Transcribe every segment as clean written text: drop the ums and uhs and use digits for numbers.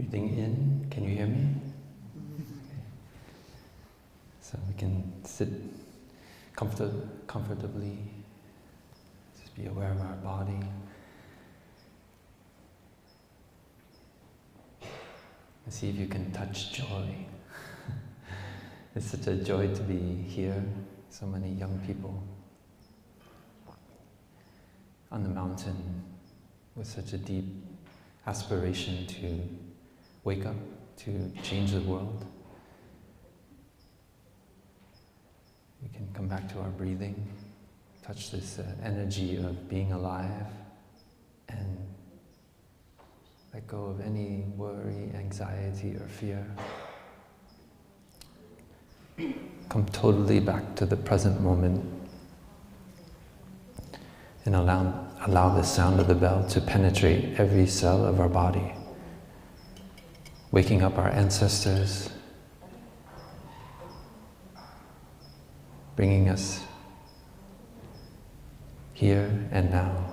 Breathing in, can you hear me? Okay. So we can sit comfortably, just be aware of our body. And see if you can touch joy. It's such a joy to be here, so many young people on the mountain with such a deep aspiration to wake up, to change the world. We can come back to our breathing, touch this energy of being alive, and let go of any worry, anxiety, or fear. Come totally back to the present moment and allow the sound of the bell to penetrate every cell of our body, waking up our ancestors, bringing us here and now.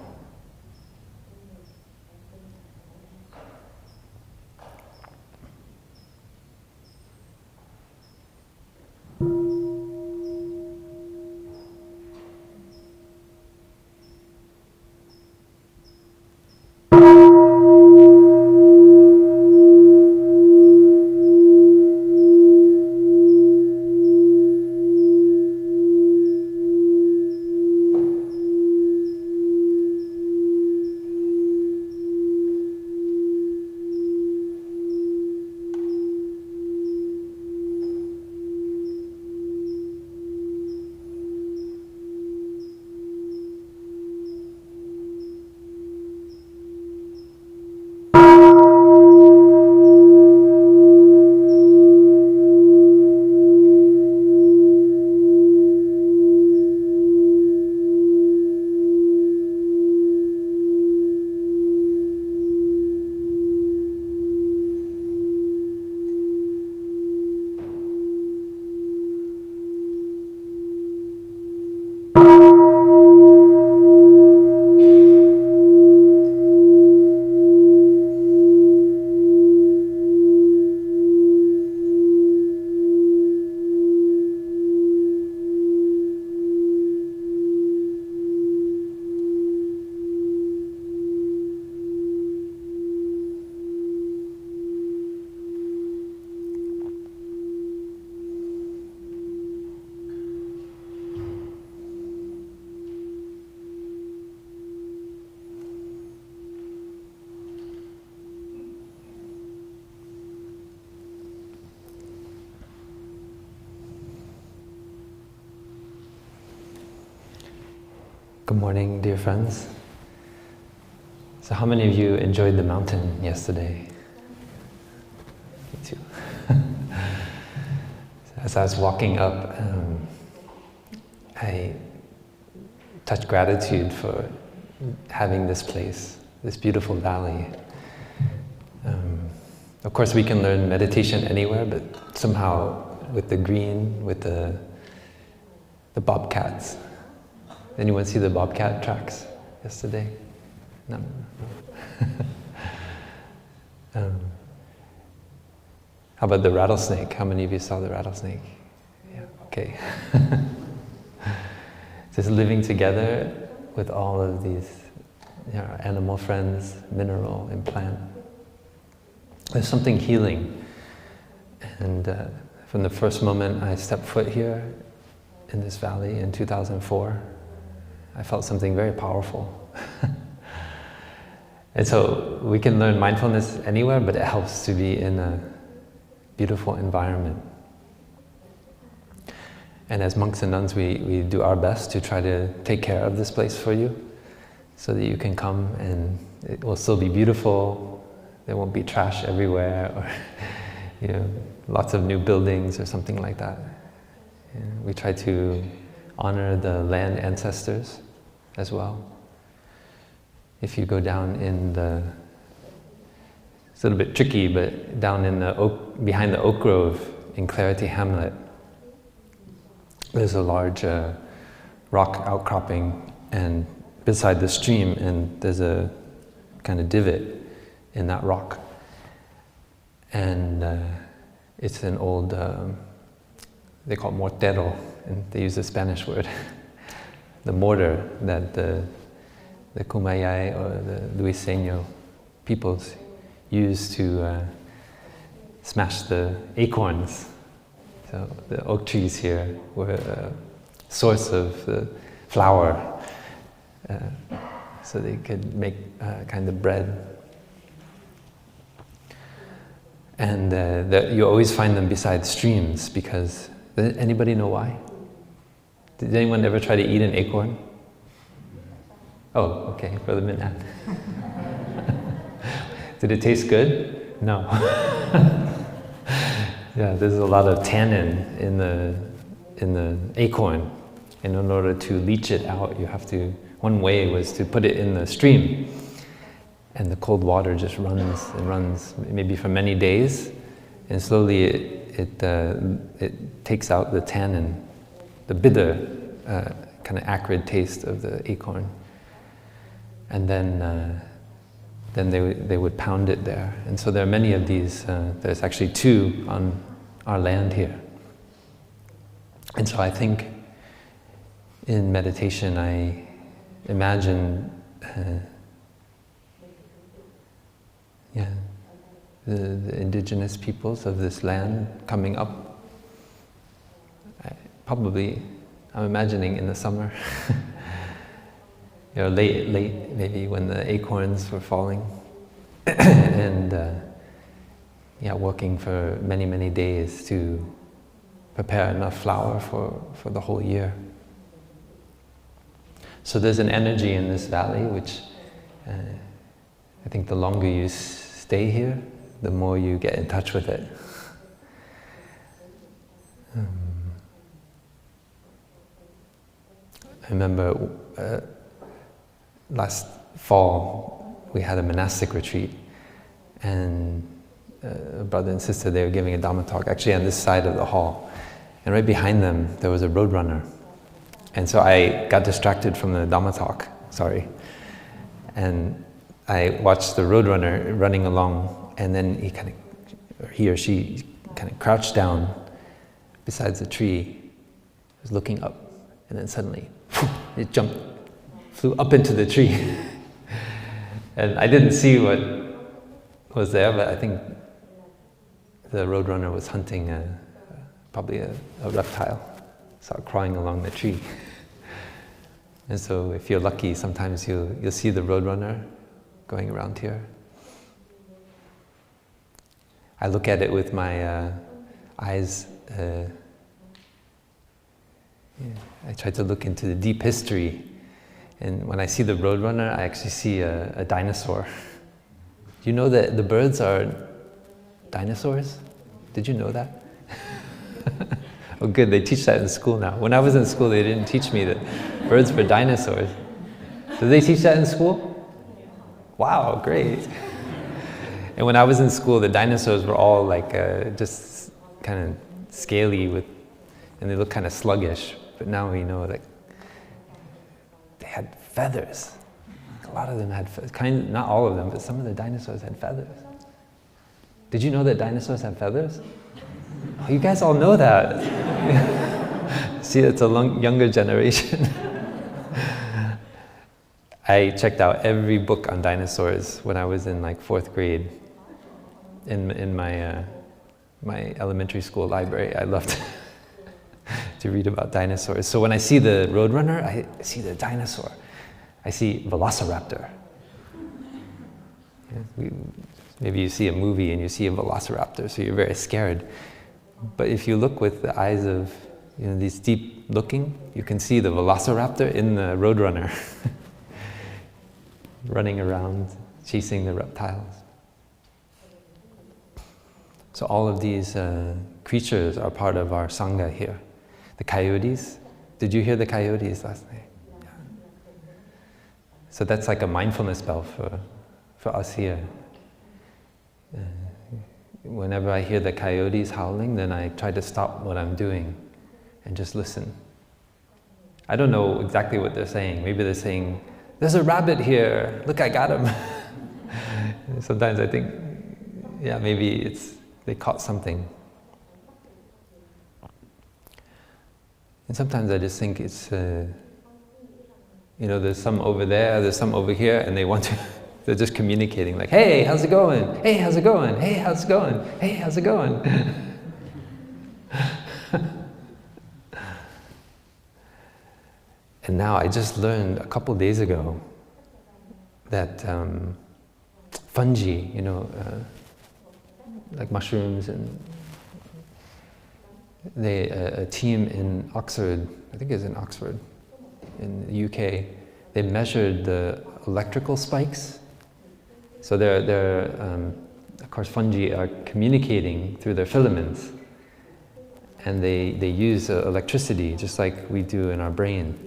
Good morning, dear friends. So how many of you enjoyed the mountain yesterday? Me too. As I was walking up, I touched gratitude for having this place, this beautiful valley. Of course, we can learn meditation anywhere, but somehow with the green, with the bobcats. Anyone see the bobcat tracks yesterday? No. How about the rattlesnake? How many of you saw the rattlesnake? Yeah, okay. Just living together with all of these animal friends, mineral and plant. There's something healing. And from the first moment I stepped foot here in this valley in 2004, I felt something very powerful. And so we can learn mindfulness anywhere, but it helps to be in a beautiful environment. And as monks and nuns, we do our best to try to take care of this place for you, so that you can come and it will still be beautiful. There won't be trash everywhere, or lots of new buildings or something like that. We try to honor the land ancestors as well. If you go down in it's a little bit tricky, but down in behind the oak grove in Clarity Hamlet, there's a large rock outcropping and beside the stream, and there's a kind of divot in that rock. And it's an old, they call it mortero, and they use a Spanish word. The mortar that the Kumayai or the Luiseño peoples use to smash the acorns. So the oak trees here were a source of the flour, so they could make kind of bread. And you always find them beside streams because, anybody know why? Did anyone ever try to eat an acorn? Oh, okay, Brother Minhan. Did it taste good? No. Yeah, there's a lot of tannin in the acorn. And in order to leach it out, you have to, one way was to put it in the stream. And the cold water just runs and runs, maybe for many days. And slowly it takes out the tannin, the bitter, kind of acrid taste of the acorn. And then they would pound it there. And so there are many of these, there's actually 2 on our land here. And so I think in meditation I imagine the indigenous peoples of this land coming up. I'm imagining in the summer, late maybe when the acorns were falling, and working for many, many days to prepare enough flour for the whole year. So there's an energy in this valley which I think the longer you stay here, the more you get in touch with it. I remember last fall we had a monastic retreat, and a brother and sister, they were giving a Dharma talk actually on this side of the hall, and right behind them there was a Roadrunner, and so I got distracted from the Dharma talk, and I watched the Roadrunner running along, and then he or she kind of crouched down besides a tree, was looking up, and then suddenly it flew up into the tree. And I didn't see what was there, but I think the Roadrunner was hunting probably a reptile, started crawling along the tree. And so if you're lucky, sometimes you'll see the Roadrunner going around here. I look at it with my eyes. I try to look into the deep history, and when I see the Roadrunner, I actually see a dinosaur. Do you know that the birds are dinosaurs? Did you know that? Oh good, they teach that in school now. When I was in school, they didn't teach me that birds were dinosaurs. Do they teach that in school? Wow, great. And when I was in school, the dinosaurs were all like just kind of scaly and they look kind of sluggish. But now we know that they had feathers. A lot of them had feathers. Not all of them, but some of the dinosaurs had feathers. Did you know that dinosaurs have feathers? Oh, you guys all know that. See, it's a younger generation. I checked out every book on dinosaurs when I was in like 4th grade. In my elementary school library, I loved to read about dinosaurs. So when I see the Roadrunner, I see the dinosaur. I see Velociraptor. Maybe you see a movie and you see a Velociraptor, so you're very scared. But if you look with the eyes of these deep looking, you can see the Velociraptor in the Roadrunner, running around, chasing the reptiles. So all of these creatures are part of our Sangha here. The coyotes, did you hear the coyotes last night? Yeah. So that's like a mindfulness bell for us here. Whenever I hear the coyotes howling, then I try to stop what I'm doing and just listen. I don't know exactly what they're saying. Maybe they're saying, "There's a rabbit here, look, I got him." Sometimes I think, yeah, maybe they caught something. And sometimes I just think it's, there's some over there, there's some over here, and they're just communicating like, hey, how's it going? Hey, how's it going? Hey, how's it going? Hey, how's it going? And now I just learned a couple days ago that fungi, like mushrooms, and a team in Oxford, I think it's in Oxford, in the UK, they measured the electrical spikes. So of course, fungi are communicating through their filaments, and they use electricity just like we do in our brain.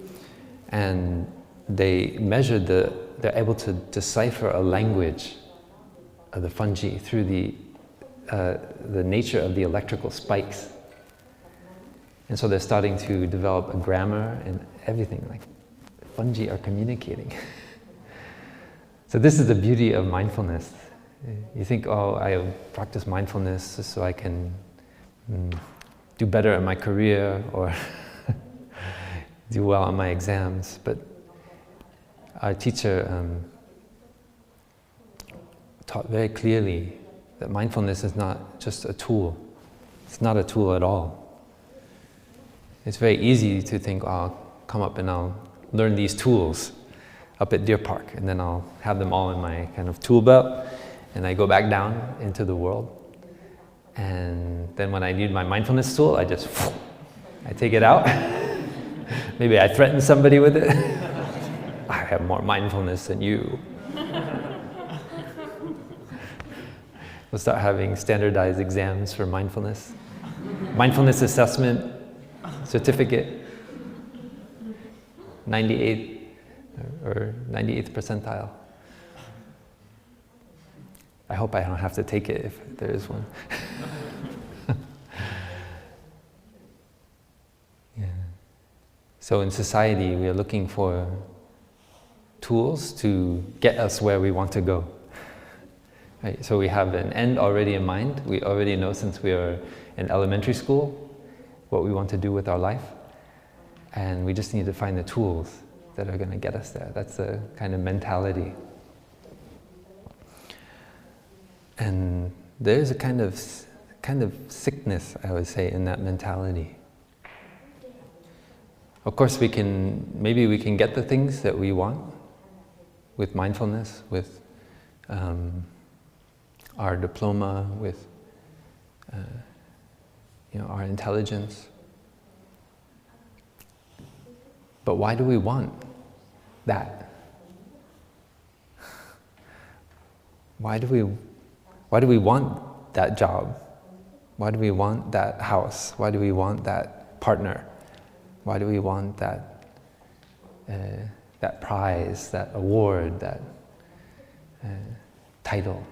And they measured they're able to decipher a language of the fungi through the nature of the electrical spikes. And so they're starting to develop a grammar and everything, like fungi are communicating. So this is the beauty of mindfulness. You think, oh, I practice mindfulness just so I can do better in my career or do well on my exams. But our teacher taught very clearly that mindfulness is not just a tool. It's not a tool at all. It's very easy to think, oh, I'll come up and I'll learn these tools up at Deer Park, and then I'll have them all in my kind of tool belt, and I go back down into the world. And then when I need my mindfulness tool, I take it out. Maybe I threaten somebody with it. I have more mindfulness than you. We'll start having standardized exams for mindfulness. Mindfulness assessment certificate, 98th or 98th percentile. I hope I don't have to take it if there is one. Yeah. So in society, we are looking for tools to get us where we want to go. Right? So we have an end already in mind. We already know since we are in elementary school what we want to do with our life. And we just need to find the tools that are going to get us there. That's the kind of mentality. And there is a kind of sickness, I would say, in that mentality. Of course, maybe we can get the things that we want with mindfulness, with our diploma, with our intelligence. But why do we want that? Why do we want that job? Why do we want that house? Why do we want that partner? Why do we want that prize, that award, that title?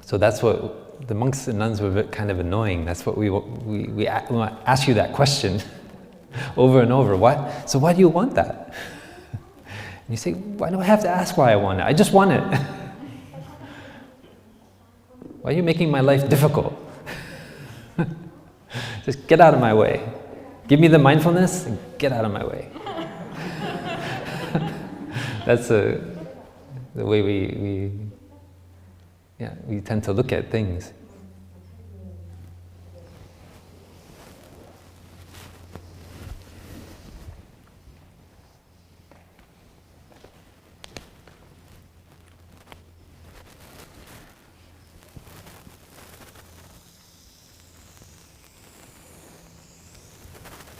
So that's what the monks and nuns were kind of annoying. That's what we ask you that question over and over. So why do you want that? And you say, why do I have to ask why I want it? I just want it. Why are you making my life difficult? Just get out of my way. Give me the mindfulness and get out of my way. That's the way we tend to look at things.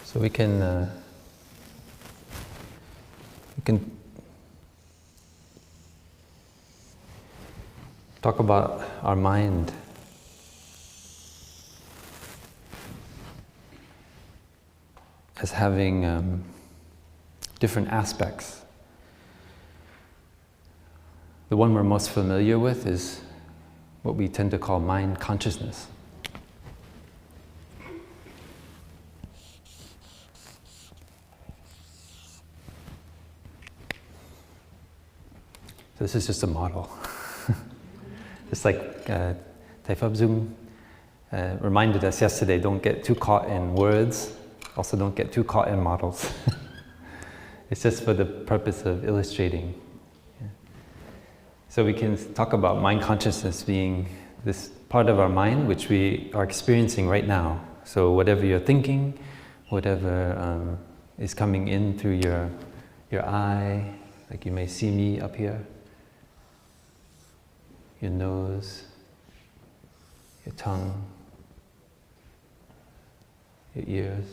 So we can talk about our mind as having different aspects. The one we're most familiar with is what we tend to call mind consciousness. So this is just a model. Just like Thay Thay Phap Luu reminded us yesterday, don't get too caught in words, also don't get too caught in models. It's just for the purpose of illustrating. Yeah. So we can talk about mind consciousness being this part of our mind which we are experiencing right now. So whatever you're thinking, whatever is coming in through your eye, like you may see me up here, your nose, your tongue, your ears,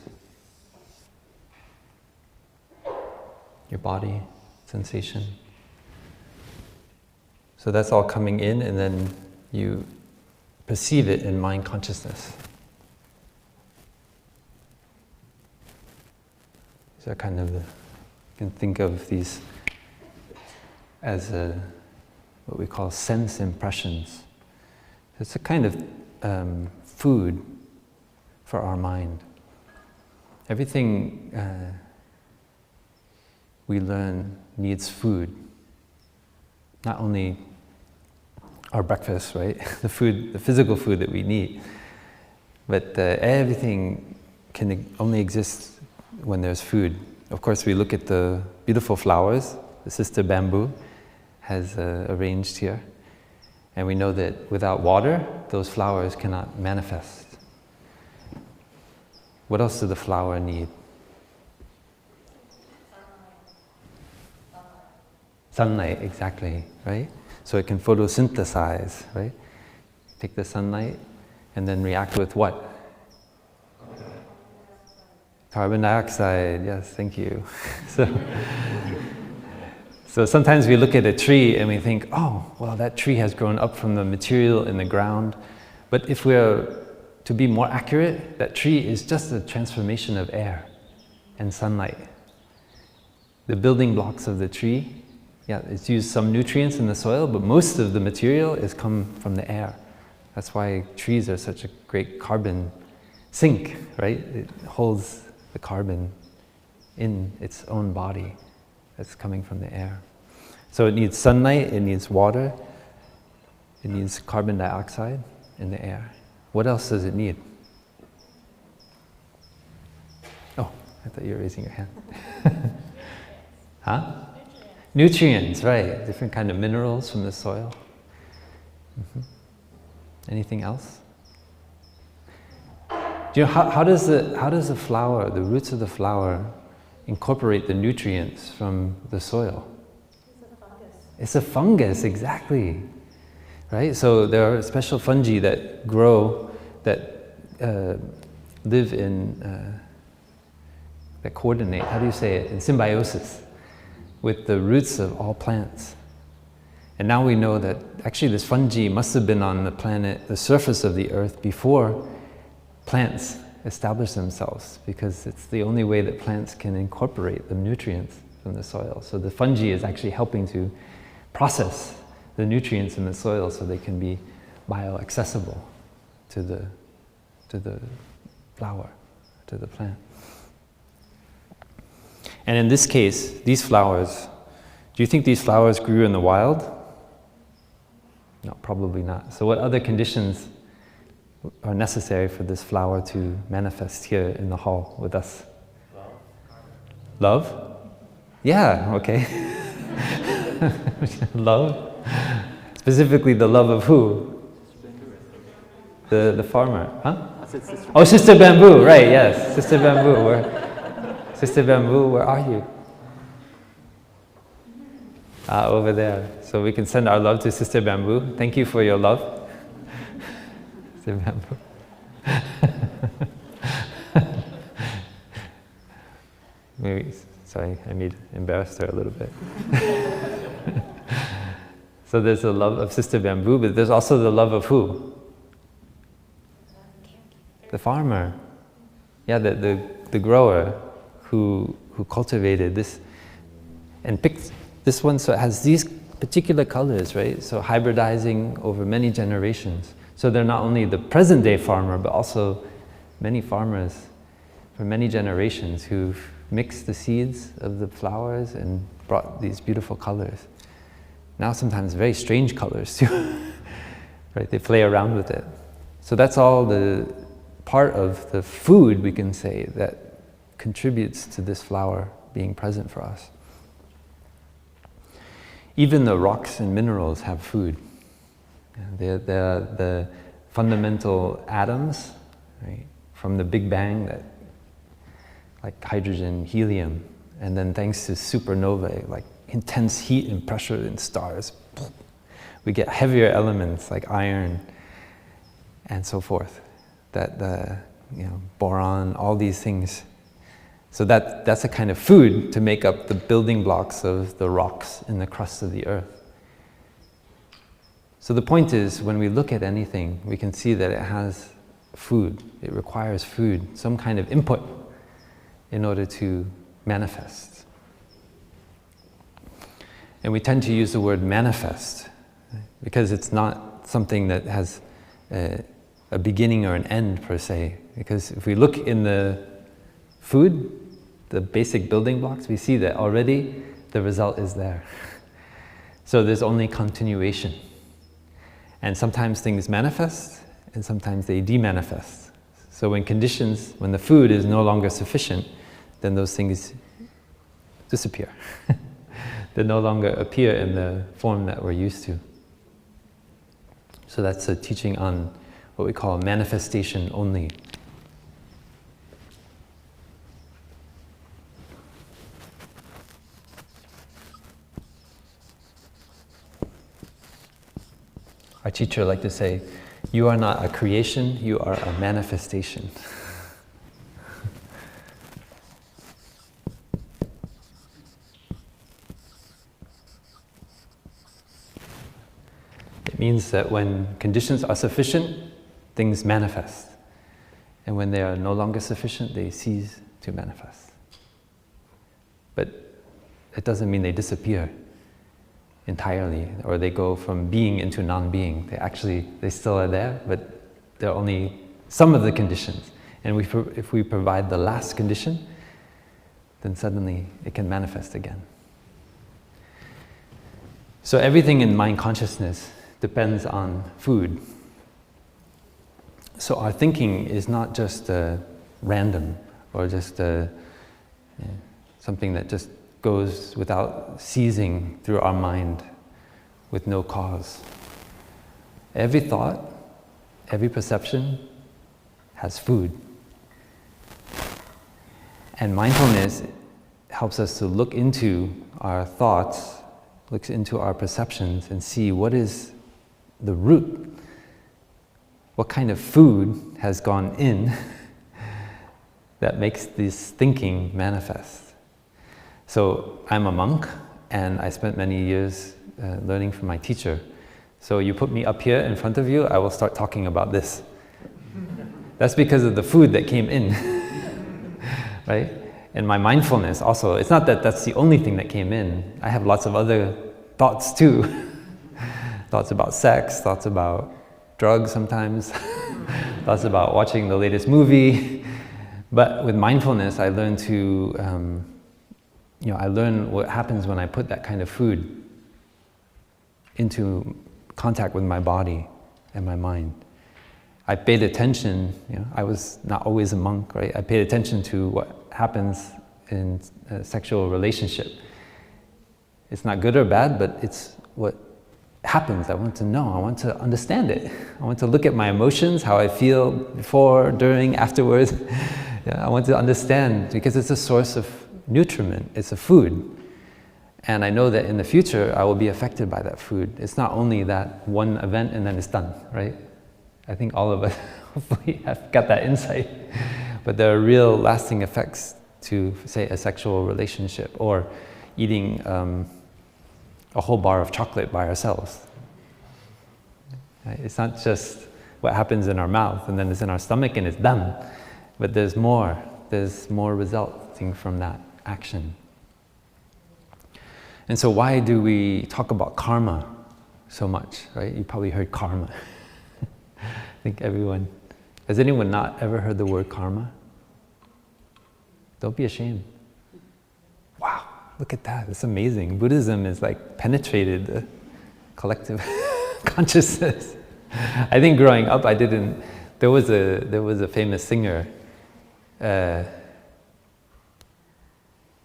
your body, sensation. So that's all coming in, and then you perceive it in mind consciousness. These are kind of you can think of these as what we call sense impressions. It's a kind of food for our mind. Everything we learn needs food. Not only our breakfast, right? The food, the physical food that we need, but everything can only exist when there's food. Of course, we look at the beautiful flowers the sister bamboo has arranged here, and we know that without water, those flowers cannot manifest. What else does the flower need? Sunlight, exactly, right? So it can photosynthesize, right? Take the sunlight and then react with what? Carbon dioxide, yes, thank you. So sometimes we look at a tree and we think, oh, well, that tree has grown up from the material in the ground. But if we're to be more accurate, that tree is just a transformation of air and sunlight. The building blocks of the tree, yeah, it's used some nutrients in the soil, but most of the material is come from the air. That's why trees are such a great carbon sink, right? It holds the carbon in its own body that's coming from the air. So it needs sunlight, it needs water, it needs carbon dioxide in the air. What else does it need? Oh, I thought you were raising your hand. Huh? Nutrients, right. Different kind of minerals from the soil. Mm-hmm. Anything else? Do you know how does the flower, the roots of the flower, incorporate the nutrients from the soil? It's a fungus. It's a fungus, exactly. Right? So there are special fungi that grow, that live in, that coordinate, how do you say it, in symbiosis with the roots of all plants. And now we know that actually this fungi must have been on the planet, the surface of the earth, before plants established themselves, because it's the only way that plants can incorporate the nutrients from the soil. So the fungi is actually helping to process the nutrients in the soil so they can be bioaccessible to the flower, to the plant. And in this case, these flowers, do you think these flowers grew in the wild? No, probably not. So what other conditions are necessary for this flower to manifest here in the hall with us? Love? Love? Yeah, okay. Love? Specifically the love of who? The farmer, huh? Oh, Sister Bamboo, right, yes. Sister Bamboo, Sister Bamboo, where are you? Over there. So we can send our love to Sister Bamboo. Thank you for your love. Sister Bamboo. Maybe, sorry, I embarrassed her a little bit. So there's the love of Sister Bamboo, but there's also the love of who? The farmer. Yeah, the grower who cultivated this and picked this one, so it has these particular colors, right? So hybridizing over many generations. So they're not only the present day farmer, but also many farmers for many generations who've mixed the seeds of the flowers and brought these beautiful colors. Now sometimes very strange colors too. right? They play around with it. So that's all the part of the food, we can say, that contributes to this flower being present for us. Even the rocks and minerals have food. They're the fundamental atoms, right, from the Big Bang, that, like hydrogen, helium, and then thanks to supernovae, like intense heat and pressure in stars, we get heavier elements like iron and so forth. That boron, all these things. So that's a kind of food to make up the building blocks of the rocks in the crust of the earth. So the point is, when we look at anything, we can see that it has food. It requires food, some kind of input in order to manifest. And we tend to use the word manifest because it's not something that has a beginning or an end per se. Because if we look in the food, the basic building blocks, we see that already the result is there. So there's only continuation. And sometimes things manifest, and sometimes they de-manifest. So when the food is no longer sufficient, then those things disappear. They no longer appear in the form that we're used to. So that's a teaching on what we call manifestation only. Our teacher liked to say, "You are not a creation, you are a manifestation." It means that when conditions are sufficient, things manifest. And when they are no longer sufficient, they cease to manifest. But it doesn't mean they disappear entirely, or they go from being into non-being. They still are there, but they're only some of the conditions. And if we provide the last condition, then suddenly it can manifest again. So everything in mind consciousness depends on food. So our thinking is not just random, or just something that just goes without ceasing through our mind with no cause. Every thought, every perception has food. And mindfulness helps us to look into our thoughts, looks into our perceptions, and see what is the root. What kind of food has gone in that makes this thinking manifest? So I'm a monk, and I spent many years learning from my teacher. So you put me up here in front of you, I will start talking about this. That's because of the food that came in, right? And my mindfulness also, it's not that that's the only thing that came in. I have lots of other thoughts too. Thoughts about sex, thoughts about drugs sometimes, thoughts about watching the latest movie. But with mindfulness, I learned to I learn what happens when I put that kind of food into contact with my body and my mind. I paid attention, I was not always a monk, right? I paid attention to what happens in a sexual relationship. It's not good or bad, but it's what happens. I want to know, I want to understand it. I want to look at my emotions, how I feel before, during, afterwards. I want to understand, because it's a source of nutriment, it's a food. And I know that in the future I will be affected by that food. It's not only that one event and then it's done, right? I think all of us hopefully have got that insight. But there are real lasting effects to, say, a sexual relationship, or eating a whole bar of chocolate by ourselves. Right? It's not just what happens in our mouth and then it's in our stomach and it's done. But there's more resulting from that action. And so why do we talk about karma so much, right? You probably heard karma. I think has anyone not ever heard the word karma? Don't be ashamed. Wow, look at that, it's amazing. Buddhism is like penetrated the collective consciousness. I think growing up, I didn't. There was a famous singer,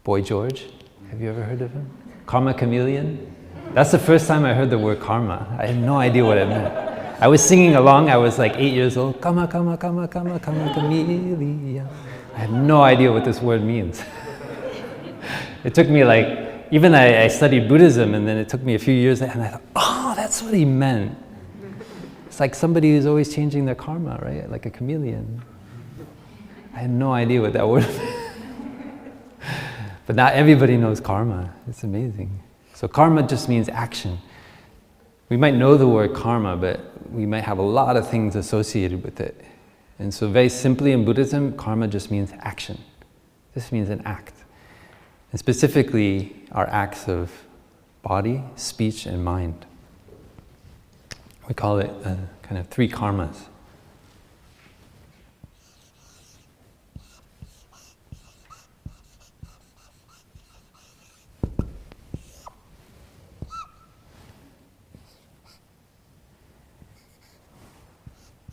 Boy George. Have you ever heard of him? Karma Chameleon. That's the first time I heard the word karma. I had no idea what it meant. I was singing along. I was like 8 years old. Karma, karma, karma, karma, karma chameleon. I had no idea what this word means. It took me like, even I studied Buddhism, and then it took me a few years, and I thought, oh, that's what he meant. It's like somebody who's always changing their karma, right? Like a chameleon. I had no idea what that word meant. But now everybody knows karma. It's amazing. So karma just means action. We might know the word karma, but we might have a lot of things associated with it. And so very simply in Buddhism, karma just means action. This means an act. And specifically, our acts of body, speech, and mind. We call it kind of 3 karmas.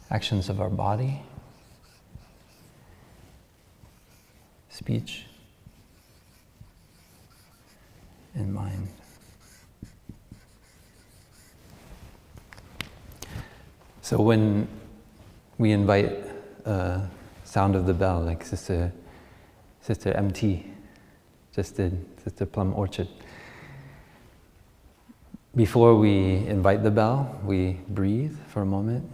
Actions of our body, speech, and mind. So when we invite sound of the bell, like Sister MT just did, Sister Plum Orchard, before we invite the bell, we breathe for a moment,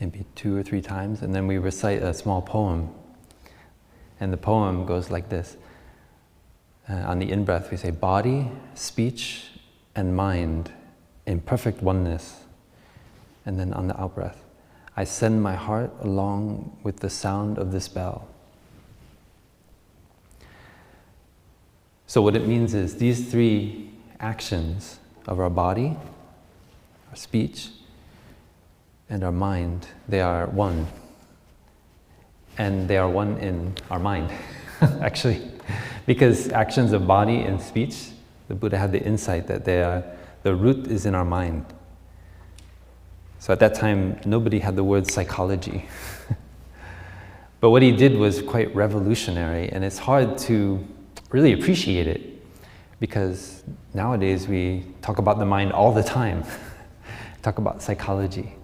maybe 2 or 3 times, and then we recite a small poem. And the poem goes like this. On the in-breath, we say, body, speech, and mind in perfect oneness. And then on the out-breath, I send my heart along with the sound of this bell. So what it means is these 3 actions of our body, our speech, and our mind, they are one. And they are one in our mind, actually. Because actions of body and speech, the Buddha had the insight that the root is in our mind. So at that time, nobody had the word psychology. But what he did was quite revolutionary, and it's hard to really appreciate it, because nowadays we talk about the mind all the time, talk about psychology.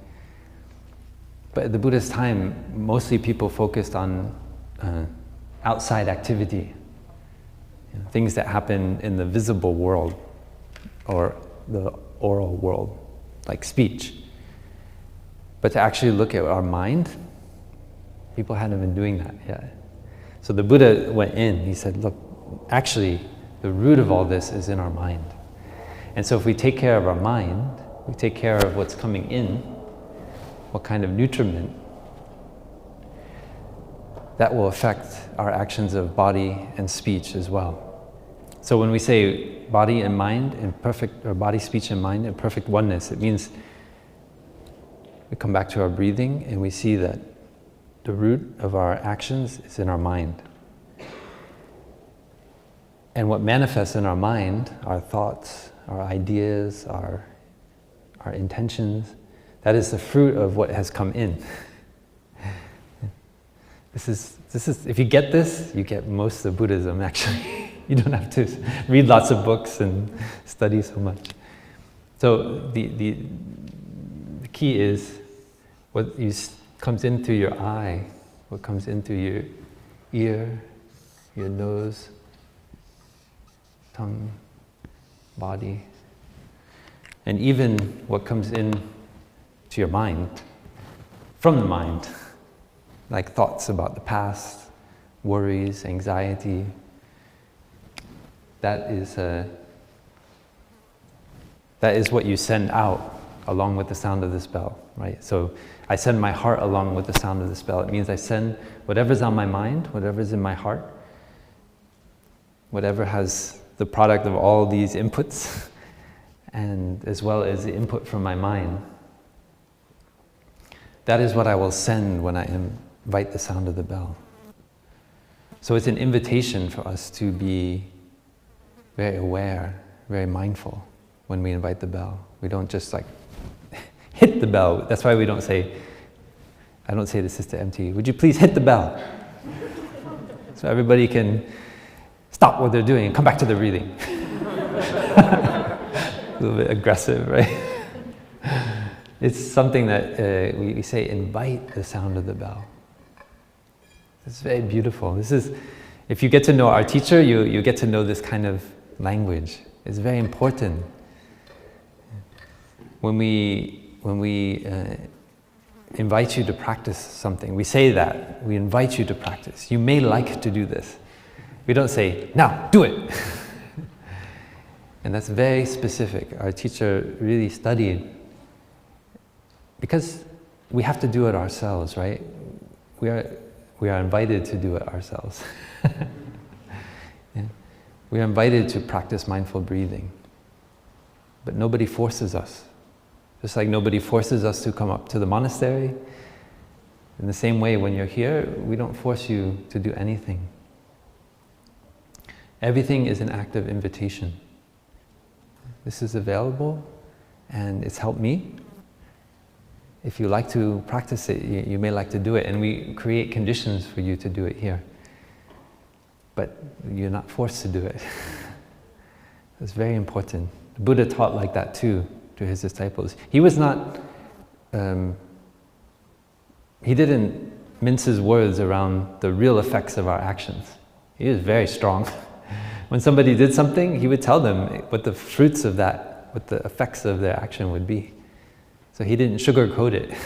But at the Buddha's time, mostly people focused on outside activity, things that happen in the visible world or the oral world, like speech. But to actually look at our mind, people hadn't been doing that yet. So the Buddha went in, he said, look, actually, the root of all this is in our mind. And so if we take care of our mind, we take care of what's coming in, what kind of nutriment, that will affect our actions of body and speech as well. So when we say body and mind in perfect, or body, speech, and mind in perfect oneness, it means we come back to our breathing and we see that the root of our actions is in our mind. And what manifests in our mind, our thoughts, our ideas, our intentions, that is the fruit of what has come in. This is, if you get this, you get most of Buddhism, actually. You don't have to read lots of books and study so much. So the key is what comes in through your eye, what comes in through your ear, your nose, tongue, body, and even what comes in to your mind, from the mind, like thoughts about the past, worries, anxiety. That is what you send out along with the sound of this bell, right? So I send my heart along with the sound of this bell. It means I send whatever's on my mind, whatever's in my heart, whatever has the product of all these inputs, and as well as the input from my mind. That is what I will send when I invite the sound of the bell. So it's an invitation for us to be very aware, very mindful when we invite the bell. We don't just like hit the bell. That's why we don't say, I don't say to Sister MT, would you please hit the bell? So everybody can stop what they're doing and come back to the breathing. A little bit aggressive, right? It's something that we say, invite the sound of the bell. It's very beautiful. This is, if you get to know our teacher, you get to know this kind of language. It's very important. When we invite you to practice something, we say that, we invite you to practice. You may like to do this. We don't say, now, do it. And that's very specific. Our teacher really studied, because we have to do it ourselves, right? We are invited to do it ourselves. Yeah. We are invited to practice mindful breathing. But nobody forces us. Just like nobody forces us to come up to the monastery. In the same way, when you're here, we don't force you to do anything. Everything is an act of invitation. This is available, and it's helped me. If you like to practice it, you may like to do it, and we create conditions for you to do it here. But you're not forced to do it. It's very important. The Buddha taught like that too, to his disciples. He was not, he didn't mince his words around the real effects of our actions. He was very strong. When somebody did something, he would tell them what the fruits of that, what the effects of their action would be. So he didn't sugarcoat it.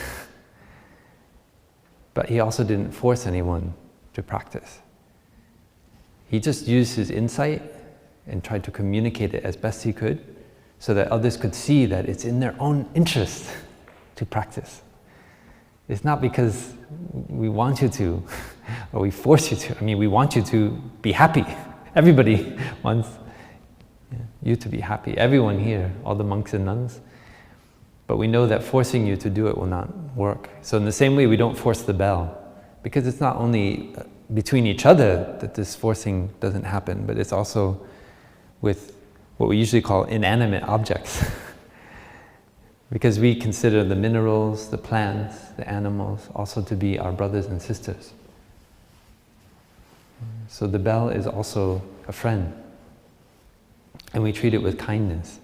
But he also didn't force anyone to practice. He just used his insight and tried to communicate it as best he could, so that others could see that it's in their own interest to practice. It's not because we want you to, or we force you to. I mean, we want you to be happy. Everybody wants you to be happy. Everyone here, all the monks and nuns. But we know that forcing you to do it will not work. So in the same way, we don't force the bell. Because it's not only between each other that this forcing doesn't happen, but it's also with what we usually call inanimate objects. Because we consider the minerals, the plants, the animals also to be our brothers and sisters. So the bell is also a friend. And we treat it with kindness.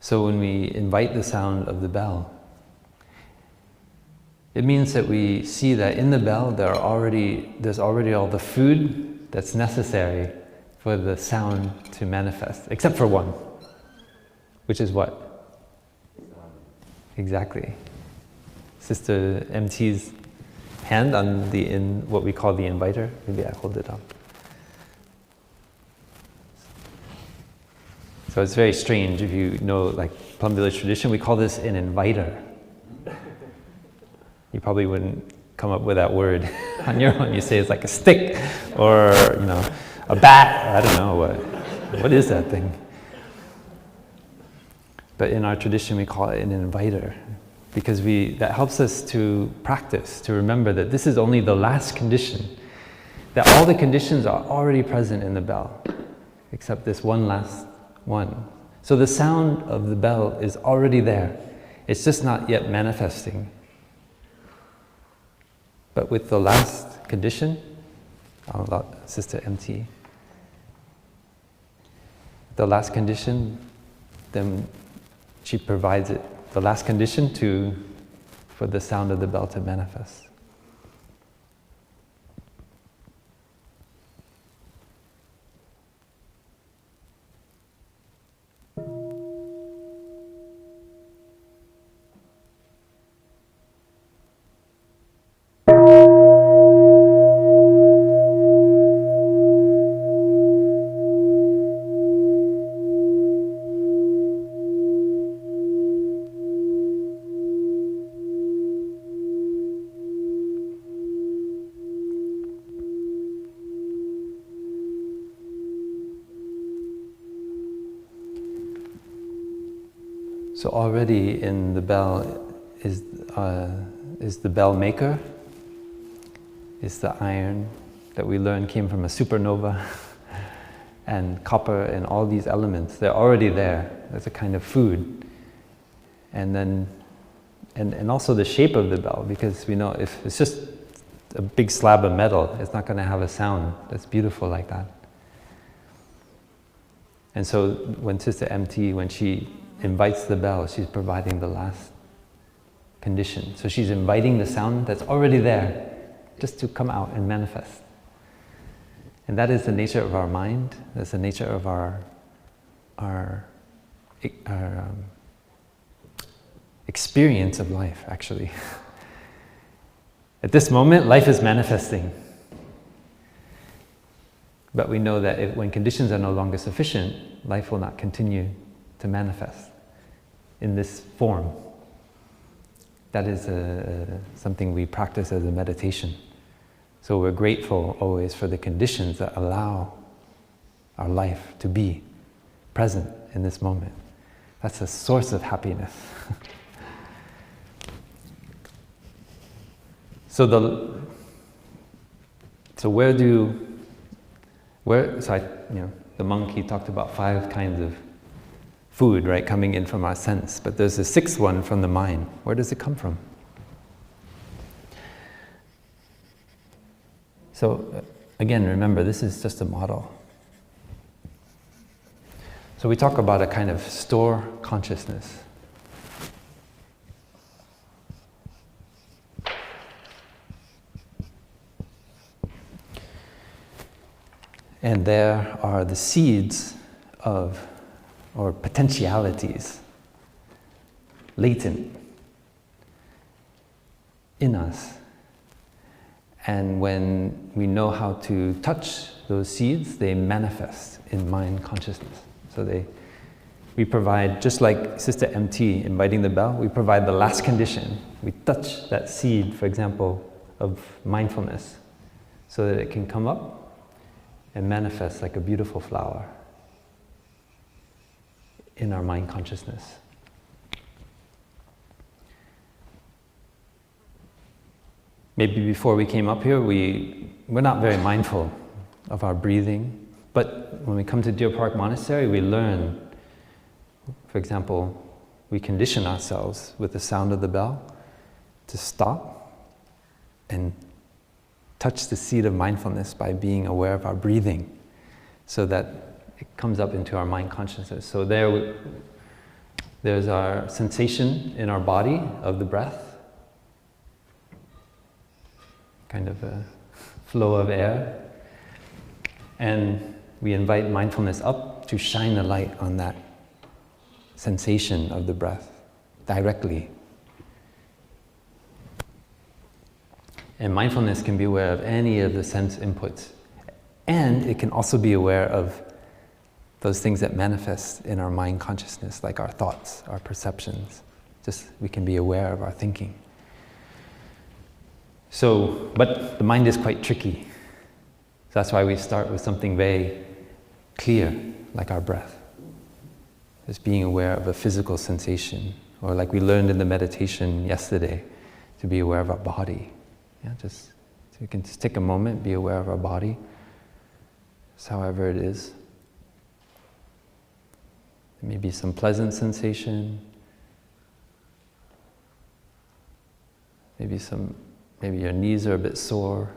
So when we invite the sound of the bell, it means that we see that in the bell there's already all the food that's necessary for the sound to manifest, except for one, which is what? Exactly. Sister MT's hand on what we call the inviter. Maybe I hold it up. So it's very strange if you know, like Plum Village tradition, we call this an inviter. You probably wouldn't come up with that word on your own. You say it's like a stick or, a bat. I don't know what is that thing. But in our tradition, we call it an inviter because that helps us to practice, to remember that this is only the last condition, that all the conditions are already present in the bell, except this one last one. So the sound of the bell is already there. It's just not yet manifesting. But with the last condition, I'll allow Sister MT. The last condition, then she provides it. The last condition for the sound of the bell to manifest. So already in the bell is the bell maker, is the iron that we learned came from a supernova, and copper and all these elements. They're already there. That's a kind of food. And then and also the shape of the bell, because we know if it's just a big slab of metal, it's not going to have a sound that's beautiful like that. And so when Sister MT, when she invites the bell, she's providing the last condition. So she's inviting the sound that's already there just to come out and manifest. And that is the nature of our mind. That's the nature of our experience of life, actually. At this moment, life is manifesting. But we know that when conditions are no longer sufficient, life will not continue to manifest in this form. That is something we practice as a meditation. So we're grateful always for the conditions that allow our life to be present in this moment. That's a source of happiness. So the monk, he talked about 5 kinds of food, right, coming in from our sense, but there's a 6th one from the mind. Where does it come from? So again, remember, this is just a model. So we talk about a kind of store consciousness. And there are the seeds of, or potentialities, latent in us. And when we know how to touch those seeds, they manifest in mind consciousness. So we provide, just like Sister MT inviting the bell, we provide the last condition. We touch that seed, for example, of mindfulness, so that it can come up and manifest like a beautiful flower in our mind consciousness. Maybe before we came up here, we're not very mindful of our breathing, but when we come to Deer Park Monastery, we learn, for example, we condition ourselves with the sound of the bell to stop and touch the seed of mindfulness by being aware of our breathing, so that it comes up into our mind consciousness. So there's our sensation in our body of the breath, kind of a flow of air, and we invite mindfulness up to shine the light on that sensation of the breath directly. And mindfulness can be aware of any of the sense inputs. And it can also be aware of those things that manifest in our mind consciousness, like our thoughts, our perceptions. Just we can be aware of our thinking. So, but the mind is quite tricky. So that's why we start with something very clear, like our breath. Just being aware of a physical sensation, or like we learned in the meditation yesterday, to be aware of our body. Yeah, so we can just take a moment, be aware of our body, just however it is. There may be some pleasant sensation, maybe your knees are a bit sore,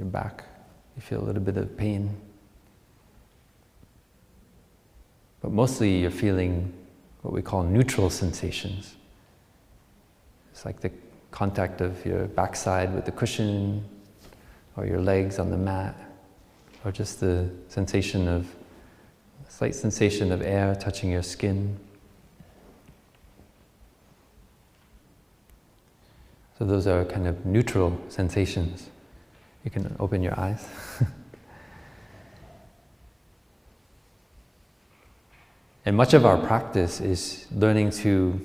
your back, you feel a little bit of pain. But mostly you're feeling what we call neutral sensations. It's like the contact of your backside with the cushion, or your legs on the mat, or just the slight sensation of air touching your skin. So those are kind of neutral sensations. You can open your eyes. And much of our practice is learning to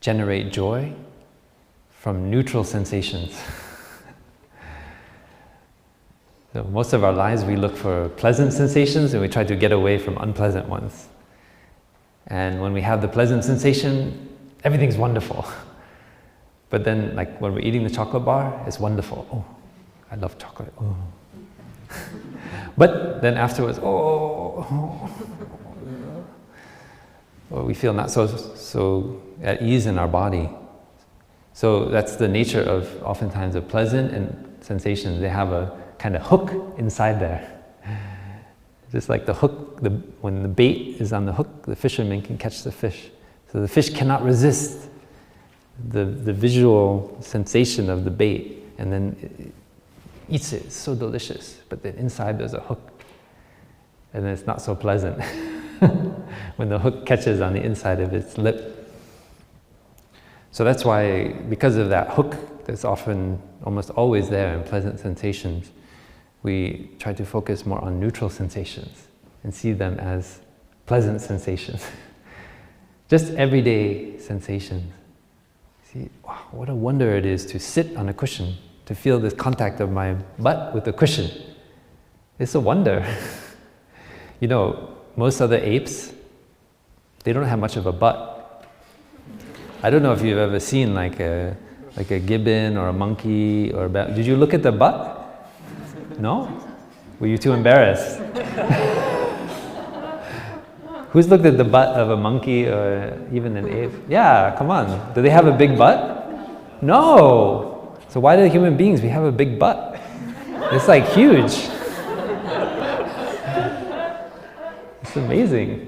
generate joy from neutral sensations. So most of our lives we look for pleasant sensations and we try to get away from unpleasant ones. And when we have the pleasant sensation, everything's wonderful. But then, like when we're eating the chocolate bar, it's wonderful. Oh, I love chocolate. Oh. But then afterwards, or we feel not so at ease in our body. So that's the nature of oftentimes of pleasant and sensations. They have a kind of hook inside there. Just like the hook, when the bait is on the hook, the fisherman can catch the fish. So the fish cannot resist the visual sensation of the bait, and then it eats it. It's so delicious, but then inside there's a hook, and then it's not so pleasant when the hook catches on the inside of its lip. So that's why, because of that hook that's often, almost always there in pleasant sensations, we try to focus more on neutral sensations and see them as pleasant sensations. Just everyday sensations. See, wow, what a wonder it is to sit on a cushion, to feel this contact of my butt with the cushion. It's a wonder. You know, most other apes, they don't have much of a butt. I don't know if you've ever seen like a gibbon or a monkey or a bat. Did you look at the butt? No? Were you too embarrassed? Who's looked at the butt of a monkey or even an ape? Yeah, come on. Do they have a big butt? No! So why do human beings, we have a big butt? It's like huge. It's amazing.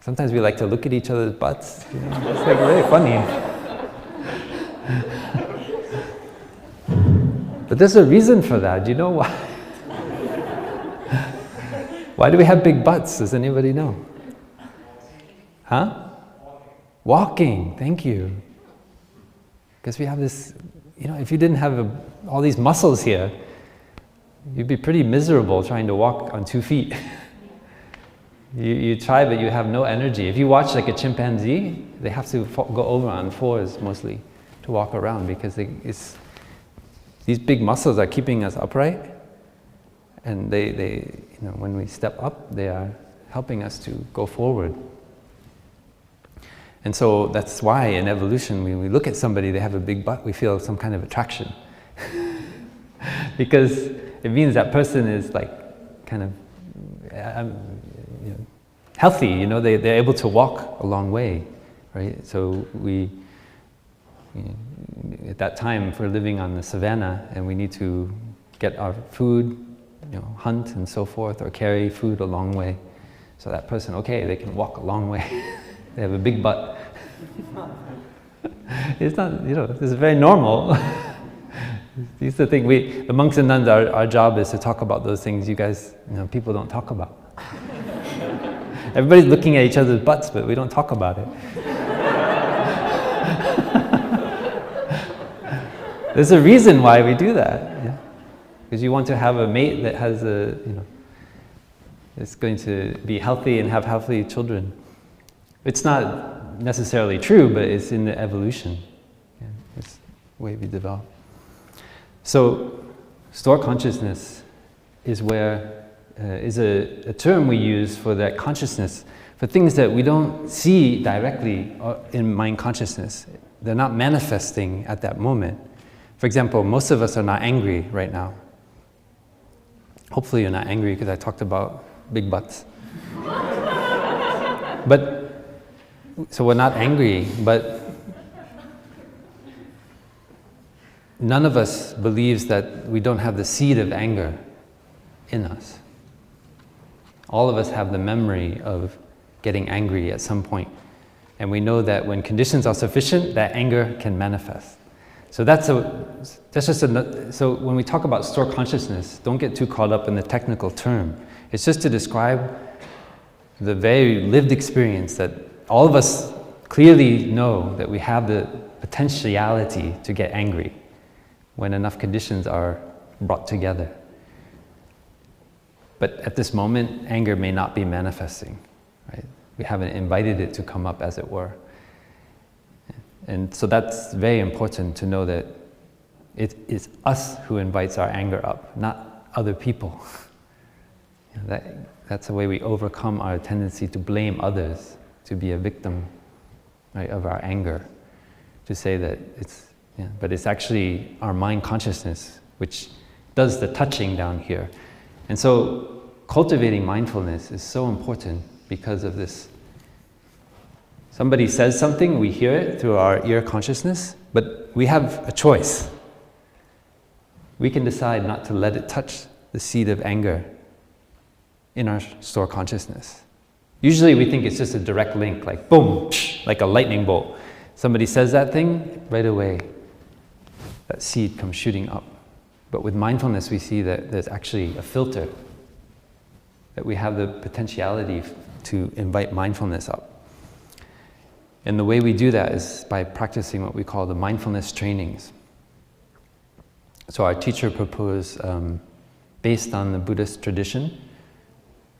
Sometimes we like to look at each other's butts. You know? It's like really funny. But there's a reason for that. Do you know why? Why do we have big butts? Does anybody know? Huh? Walking. Thank you. Because we have this, you know, if you didn't have all these muscles here, you'd be pretty miserable trying to walk on 2 feet. You try, but you have no energy. If you watch like a chimpanzee, they have to go over on 4s mostly to walk around, because these big muscles are keeping us upright, and they, you know, when we step up, they are helping us to go forward. And so that's why in evolution, when we look at somebody, they have a big butt, we feel some kind of attraction. Because it means that person is like kind of you know, healthy, you know, they're able to walk a long way, right? So we, you know, at that time, if we're living on the savannah and we need to get our food, you know, hunt and so forth, or carry food a long way. So that person, okay, they can walk a long way. They have a big butt. It's not, you know, this is very normal. These are the things the monks and nuns, our job is to talk about those things you guys, you know, people don't talk about. Everybody's looking at each other's butts, but we don't talk about it. There's a reason why we do that. Yeah? Because you want to have a mate that has a, you know, is going to be healthy and have healthy children. It's not necessarily true, but it's in the evolution. Yeah? It's the way we develop. So, store consciousness is where is a term we use for that consciousness, for things that we don't see directly in mind consciousness. They're not manifesting at that moment. For example, most of us are not angry right now. Hopefully you're not angry because I talked about big butts. But, so we're not angry, but none of us believes that we don't have the seed of anger in us. All of us have the memory of getting angry at some point. And we know that when conditions are sufficient, that anger can manifest. So so when we talk about store consciousness, don't get too caught up in the technical term. It's just to describe the very lived experience that all of us clearly know that we have the potentiality to get angry when enough conditions are brought together. But at this moment, anger may not be manifesting, right? We haven't invited it to come up, as it were. And so that's very important to know that it is us who invites our anger up, not other people. You know, that's the way we overcome our tendency to blame others, to be a victim, right, of our anger, to say that but it's actually our mind consciousness which does the touching down here. And so cultivating mindfulness is so important because of this. Somebody says something, we hear it through our ear consciousness, but we have a choice. We can decide not to let it touch the seed of anger in our store consciousness. Usually we think it's just a direct link, like boom, like a lightning bolt. Somebody says that thing, right away, that seed comes shooting up. But with mindfulness, we see that there's actually a filter, that we have the potentiality to invite mindfulness up. And the way we do that is by practicing what we call the mindfulness trainings. So our teacher proposed, based on the Buddhist tradition,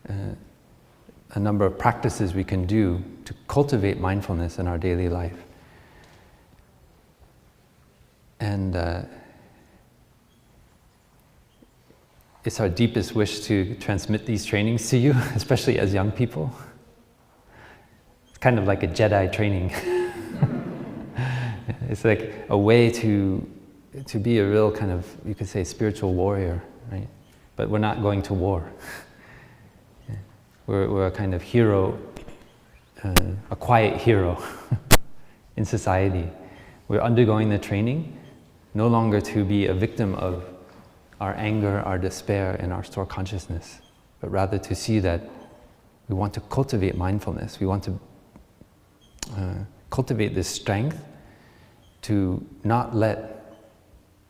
a number of practices we can do to cultivate mindfulness in our daily life. And it's our deepest wish to transmit these trainings to you, especially as young people. It's kind of like a Jedi training. It's like a way to be a real kind of, you could say, spiritual warrior, right? But we're not going to war. We're a kind of hero, a quiet hero in society. We're undergoing the training, no longer to be a victim of our anger, our despair, and our store consciousness, but rather to see that we want to cultivate mindfulness. We want to cultivate this strength to not let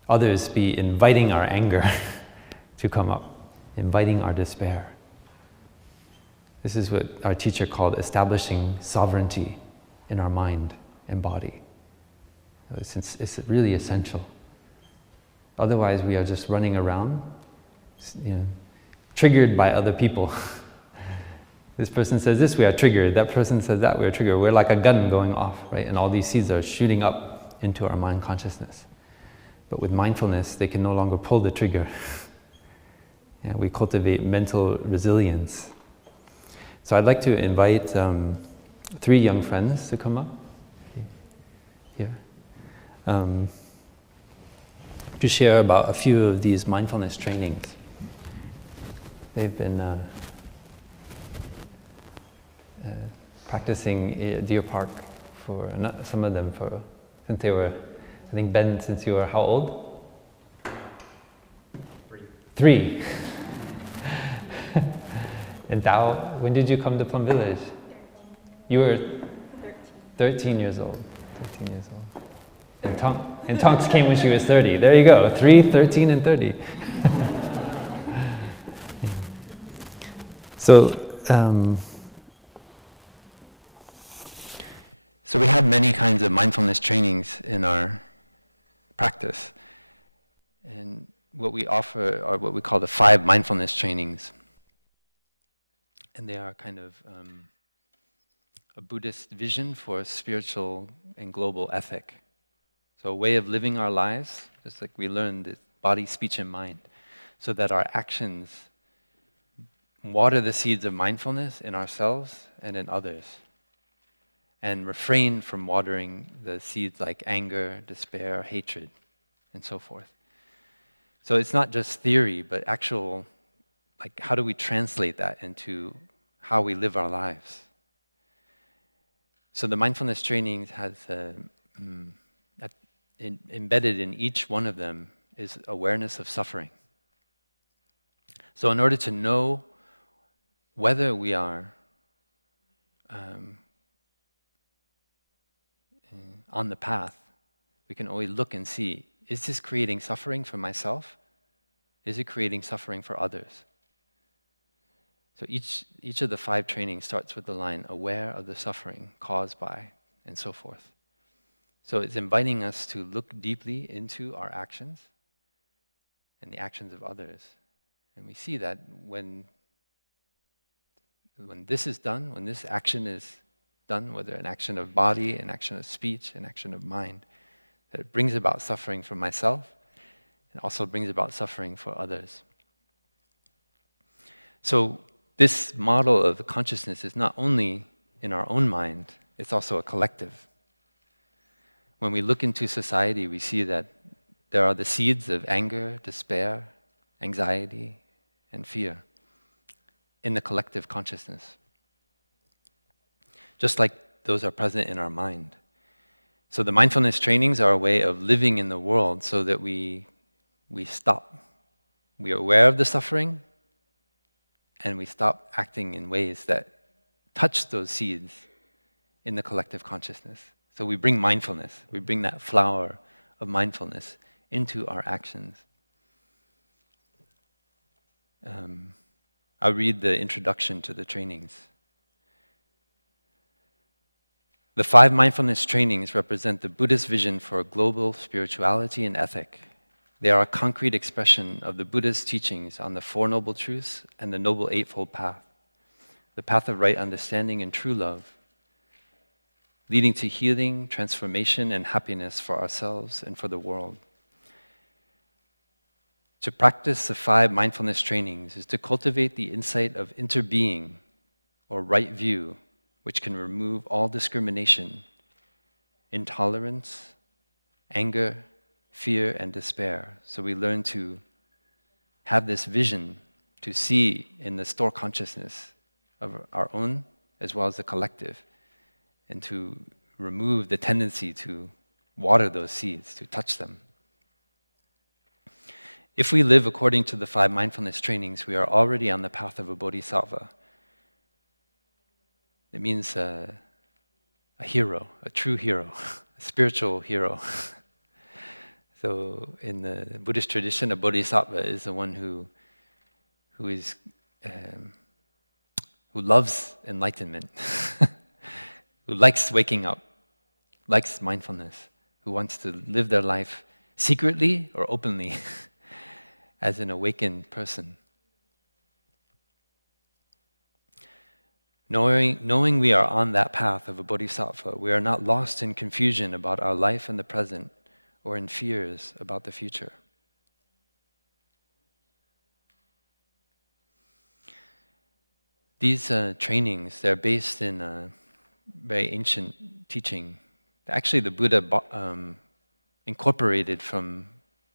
others be inviting our anger to come up, inviting our despair. This is what our teacher called establishing sovereignty in our mind and body. It's really essential. Otherwise, we are just running around, triggered by other people. This person says this, we are triggered. That person says that, we are triggered. We're like a gun going off, right? And all these seeds are shooting up into our mind consciousness. But with mindfulness, they can no longer pull the trigger. We cultivate mental resilience. So I'd like to invite 3 young friends to come up here to share about a few of these mindfulness trainings. They've been practicing at Deer Park for some of them since they were, I think Ben, since you were how old? 3. And Tao, when did you come to Plum Village? You were 13 years old. 13 years old. And Tonks came when she was 30. There you go, 3, 13, and 30. So we have many kinds of mindfulness trainings in our practice. And what we offer are what we call the 5 mindfulness trainings. And they are kind of a Buddhist vision for spiritual and global ethic. So a way of living our lives, just like we learned, is body, speech, and mind, so that our actions water the seeds of mindfulness in ourselves and in others, and refrain from watering the seeds like anger, despair, hatred, and so forth. So it's not just theory, but actual, like how do we translate that into how we live our lives? So the mindfulness training has embedded in each one of them is awareness of suffering. So in order to know whether we are on the path, we can always look and see, is this creating suffering for myself? Is it creating suffering for others? So each of the 5 trainings starts with the line, aware of the suffering caused by, and so forth. So it's inviting us to look deeply into our actions and the actions of others. And we see that when this is done, when this action is done, whether an action of body, an action of speech, an action of mind, that it brings about suffering for myself and also brings about suffering for others. So this model of consciousness is not only in our own mind, it's also a collective. When we look into society, we see that there are the seeds of anger, despair, anxiety, and fear in the collective consciousness. just like those are present in our mind. So the mindfulness trainings are a way of living in the world so that we stop. We are aware of the suffering, and we stop acting in ways that touch those seeds in the collective consciousness. So we bring mindfulness, we bring that flower of mindfulness into our actions. I'll read the introduction to the trainings. The Five Mindfulness Trainings represent the Buddhist vision for global spirituality and ethic. They are a concrete expression of the Buddha's teachings on the Four Noble Truths and the Noble Eightfold Path, the path of right understanding and true love, leading to healing, transformation, and happiness for ourselves and for the world. To practice the five mindfulness trainings is to cultivate the insight of interbeing, or right view, which can remove all discrimination, intolerance, anger, fear, and despair. So we learn to have this vision to see in the store consciousness of our own as well as the collective, and to remove the tendency to water those seeds, to touch them. If we live according to the five mindfulness trainings, we are already on the path of a bodhisattva. It means a hero, a true hero, a spiritual hero. So in the Buddhist tradition, a bodhisattva is the one who loves enlightenment, who likes waking up, likes mindfulness, who wants to live their life secretly or openly as an awakened person. Knowing we are on that path of a bodhisattva, we are not lost in confusion about our life in the present or in fears about the future. These trainings, they're based in a very ancient teaching. Actually, the Buddha incorporated from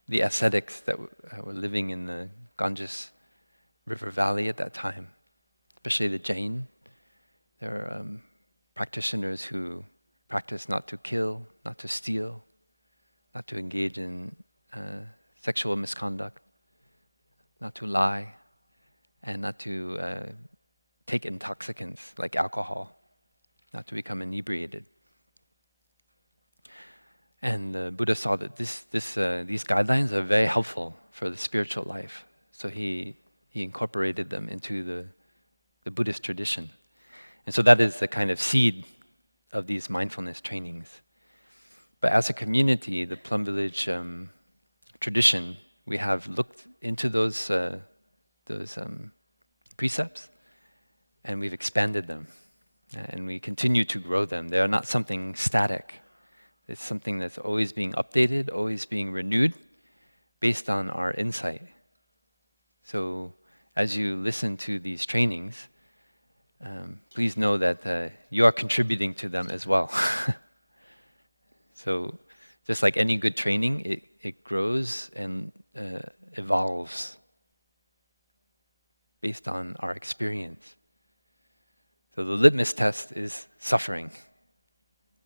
the ascetics that were living in the Ganges River Valley at that time, especially the Jain. There are practitioners who practice not to kill, not to steal, not to engage in sexual misconduct, not to lie, and not to take intoxicants like alcohol, not to become inebriated. And the Buddha saw that these guidelines are very helpful for the spiritual life. So he incorporated them into the Buddhist tradition. And so that is the kind of seed of these mindfulness trainings. But as a community, the Plum Village tradition, we have looked into those precepts, and we've expanded them. And we continue to grow them. They are not something static. It's something that's always being updated, always being renewed, based on our insight. So as you listen to these trainings, please know that you are contributing to them as well. So just like any good training, it grows and evolves based on our experience. So the litmus test is suffering.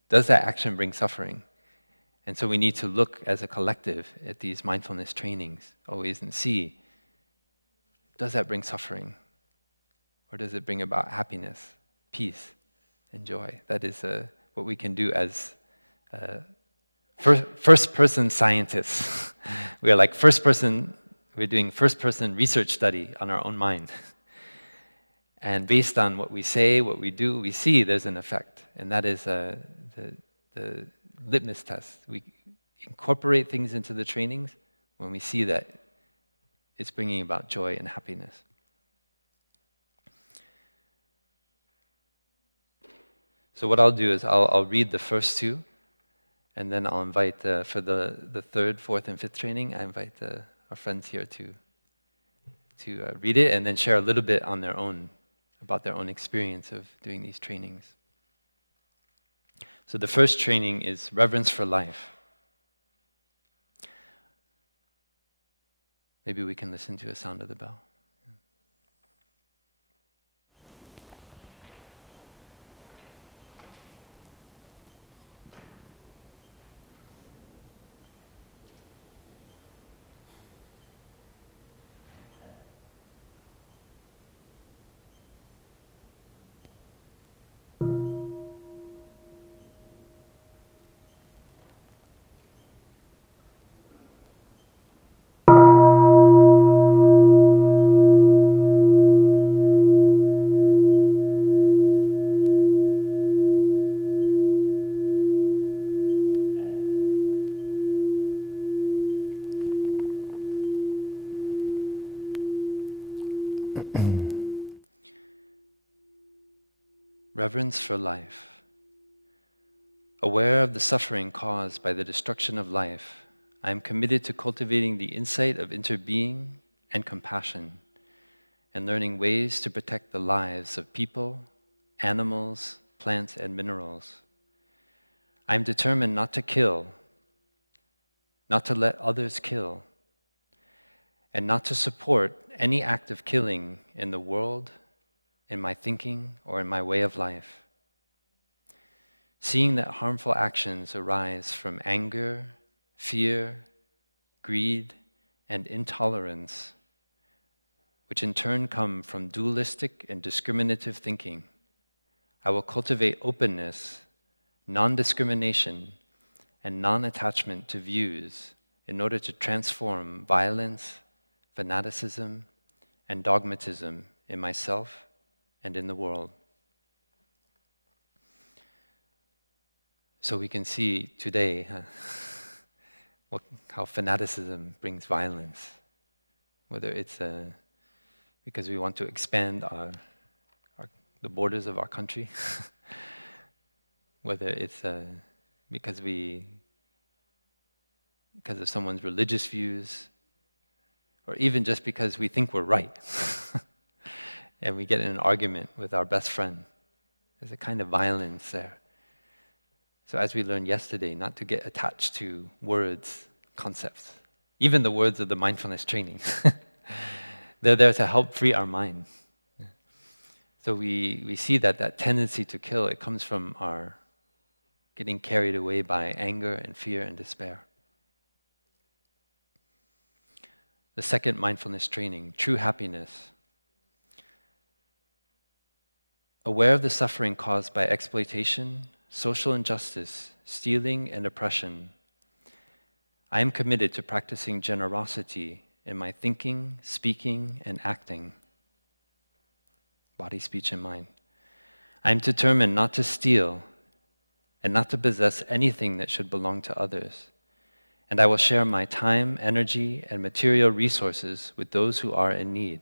Does that action bring suffering? And so we need to look as a collective at these mindfulness trainings always and see, does that bring suffering? Or does it bring about happiness, peace, and joy? That is what we can do as first-person scientists. We are like we're doing first-person research study on our own mind. And based on what we say, what we do, we see there's an effect. And that is the litmus test. We incorporate things into the trainings when we see that it's bringing about joy and happiness. So what I'll do is I'll read the first two, and then I'll invite, for the third, fourth, and fifth training, I invite our friends here to read it and then share a little bit on their own, about their own experience of doing these trainings. So the first training is Reverence for Life. Maybe we can listen to a sound of the bell. Reverence for life. Aware of the suffering caused by the destruction of life, I am committed to cultivating the insight of interbeing and compassion, and learning ways to protect the lives of people, animals, plants, and minerals. I am determined not to kill, not to let others kill, and not to support any act of killing in the world, in my thinking, or in my way of life. Seeing that harmful actions arise from anger, fear, greed, and intolerance, which in turn come from dualistic and discriminative thinking, I will cultivate openness, non-discrimination, and non-attachment to views in order to transform violence, fanaticism, and dogmatism in myself and in the world. So we can see today how fanaticism brings violence, whether it's because we want to expand the borders of our country, whether it's because of someone's religious views, or even just because we think we're right, and we get in an argument with our best friend. There's a kind of violence there. So as we learned yesterday, not to get attached to words, concepts, even the words of the mindfulness training. They're there to help free our mind. So we see that tendency to kill, it comes from our getting carried away by anger and fear and despair. The second mindfulness training, true happiness. Aware of the suffering caused by exploitation, social injustice, stealing, and oppression, I am committed to practicing generosity in my thinking, speaking, and acting. Body, speech, and mind. I am determined not to steal and not to possess anything that should belong to others. And I will share my time, energy, and material resources with those who are in need.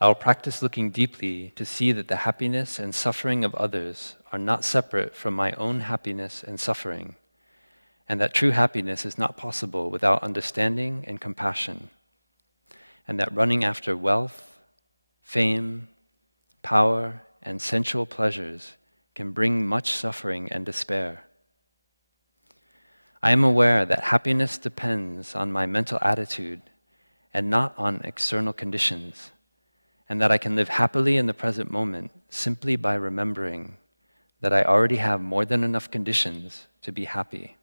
I will practice looking deeply to see that the happiness and suffering of others are not separate from my own happiness and suffering, and that true happiness is not possible without understanding and compassion, and that running after wealth, fame, power, and sensual pleasures can bring much suffering and despair. I am aware that happiness depends on my mental attitude and not on external conditions, and that I can live happily in the present moment simply by remembering that I already have more than enough conditions to be happy.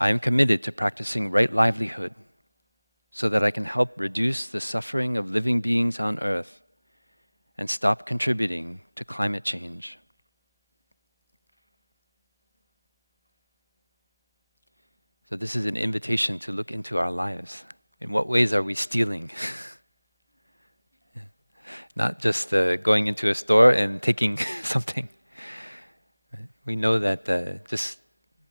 I am committed to practicing right livelihood so that I can help reduce the suffering of living beings on earth and stop contributing to climate change. So this is an invitation to look into our lives. In what ways are we stealing? Not just going into a store and taking something. We know that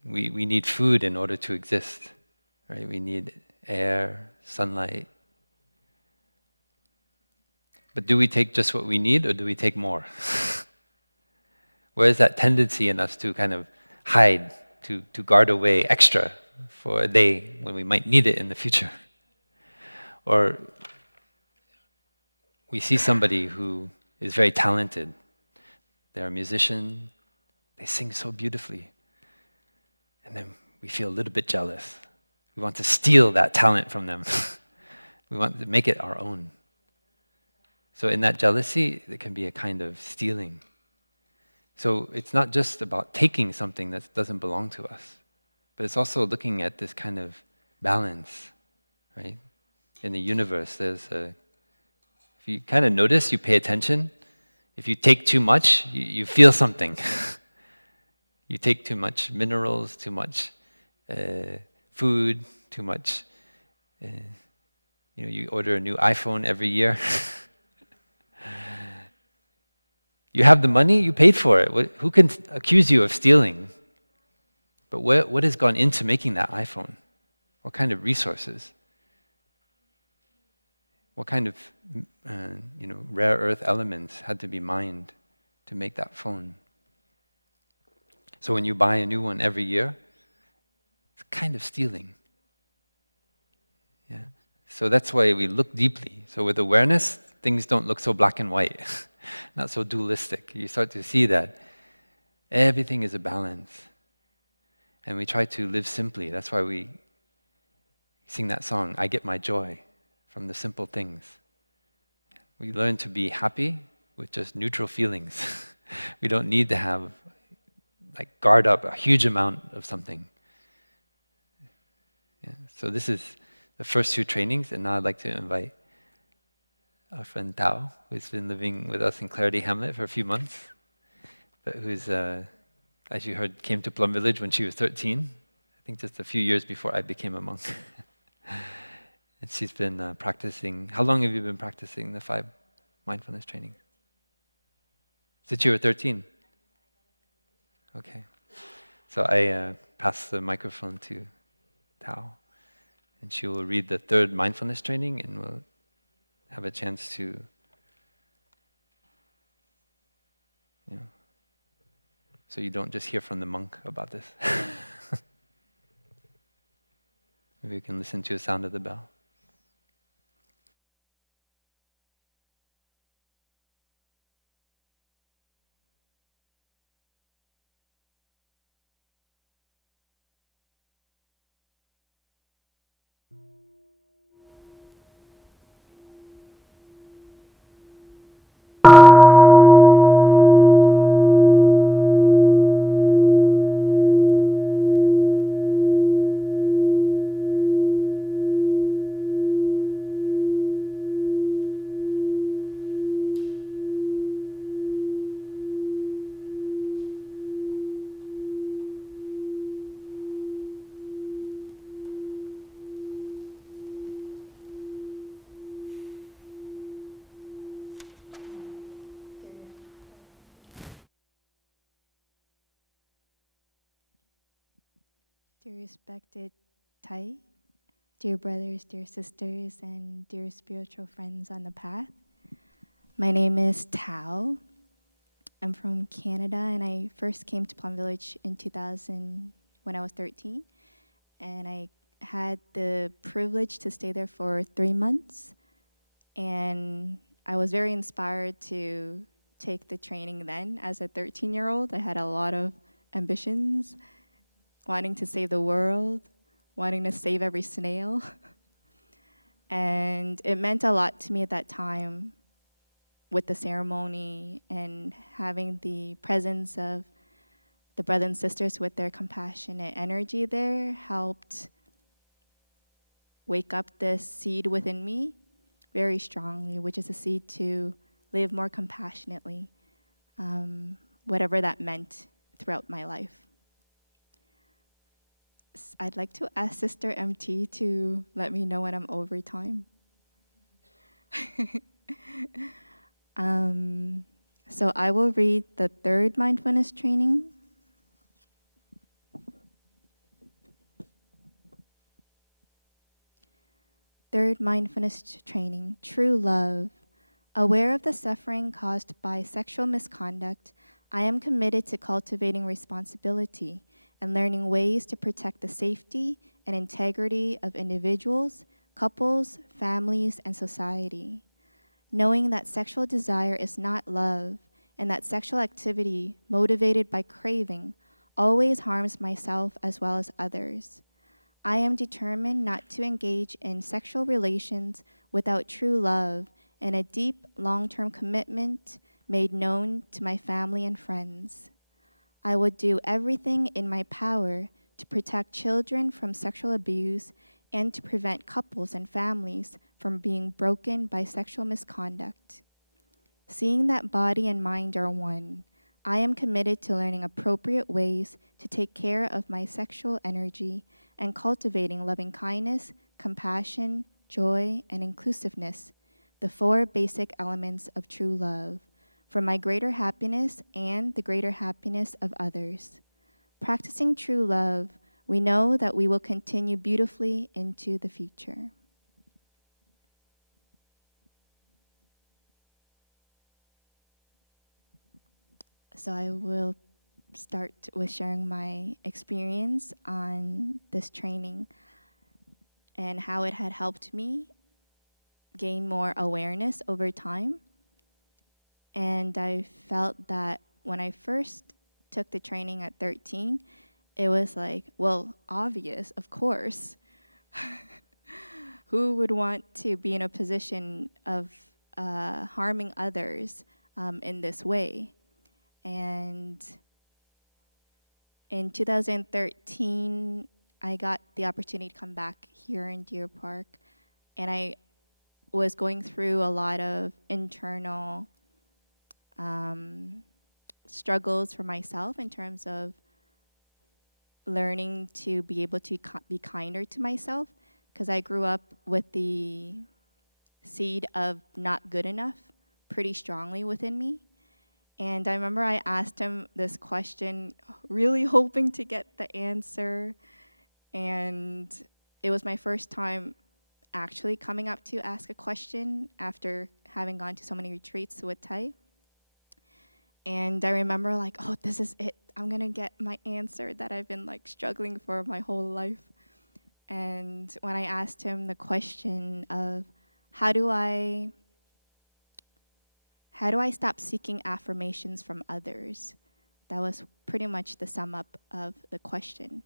we need food in order to exist, right? We need air, sunlight. But do we take just what we need, or do we take more? Where is that tendency in us to kind of hide, to guard away extra for a day when we might need it in the future? Or we see somebody who is very talented. They're a musician, they sing so beautifully. And then we feel a little bit jealous. We want to steal that talent from them. We want to make it our own. So in that jealousy, there can be a kind of stealing. So it's not just about taking something that doesn't belong to us, but it's also looking at this kind of balance, right? In the universe, if you kind of notice, you pay attention, if you take too much, you feel something. You take too much minerals, too much food, too much, you order a new iPhone every year. You have the money, you paid for it. Who can accuse you of stealing? But what has gone into making that iPhone? What kind of resources? What kind of rare earth elements had to be mined to make that phone? So when you buy a new one every year, it's kind of stealing. Yeah. So that's why we look deeply. So with awareness, things don't look so black and white, not so dualistic. You start to see that everything is a balance. And we try to live simply. That's why we sing that song, I get my joy from the simple things. We learn to be happy with just neutral feelings. We don't need to have, guard up a huge amount of something. Yeah. So this is the first two trainings, and now I'd like to invite our friend Tao, who's been living with us in Clarity Hamlet for a few months, but who's, as you heard, came to Plum Village when she was 13, I think just a few years before I became a monk. And she's been practicing. How long have you been practicing the 5 mindfulness trainings? Since you were 13? Okay. So I pass the microphone to Tao, and she will read the 3rd mindfulness training, and we'll have a chance to, so you don't just hear from the monk about this. Maybe you can listen to the sound of the bell. Dear respected Thay, dear brothers, dear sisters, and dear spiritual friends on the path, my name is Tao. I'm from Canada, and I first came to Plum Village in 2000 when I was 13, and I had the privilege to stay there for 3 months, and I was very inspired to take the training then. As a 13-year-old, I had a lot of ambitions, wanting to save the world, wanting to save every snail. And it meant a lot to me at that time with the ceremony and having the presence of the brothers and sisters with their compassionate energy there helped wake up this seed within me very strongly, which is a seed to live more compassionately, whatever that meant throughout my life. I'd like to ask Sister MT to let me know when I'm over time. So I will read the 3rd mindfulness training. Third mindfulness training, true love. Aware of the suffering caused by sexual misconduct, I am committed to cultivating responsibility and learning ways to protect the safety and integrity of individuals, couples, families, and society. Knowing that sexual desire is not love and that sexual activity motivated by craving always harms myself as well as others. I am determined not to engage in sexual relations without true love and a deep, long-term commitment made known to my family and friends. I would do everything in my power to protect children from sexual abuse and to prevent couples and families from being broken by sexual misconduct. Seeing that body and mind are one, I am committed to learning appropriate ways to take care of my sexual energy and cultivating loving kindness, compassion, joy, and inclusiveness, the 4 basic elements of true love, for my greater happiness and the greater happiness of others. Practicing true love, we know that we will continue beautifully into the future. So I will start with sharing my experience on this training and how it had helped me gain more awareness over time. And I felt that when I first took the training at 13, it was like, well, obvious, of course. Who would want to be in a position of harming others in this way? And in 2013, I got the opportunity to come back here in Deer Park, and I was going through a lot of internal struggles for myself in terms of learning to be able to be kinder to myself, because I grew up with the seed of not good enough pretty strongly within me. And I remember I asked him this question, really hoping to get the answer. And it was my first time actually coming up to ask a question after having gone to so many retreats with Thay. And I remember like, oh, this is it. I'm gonna get my answer that I've been like struggling for my whole life. And when I asked him the question of how do I stop seeking affirmations from others, that was pretty much the sum up of the question.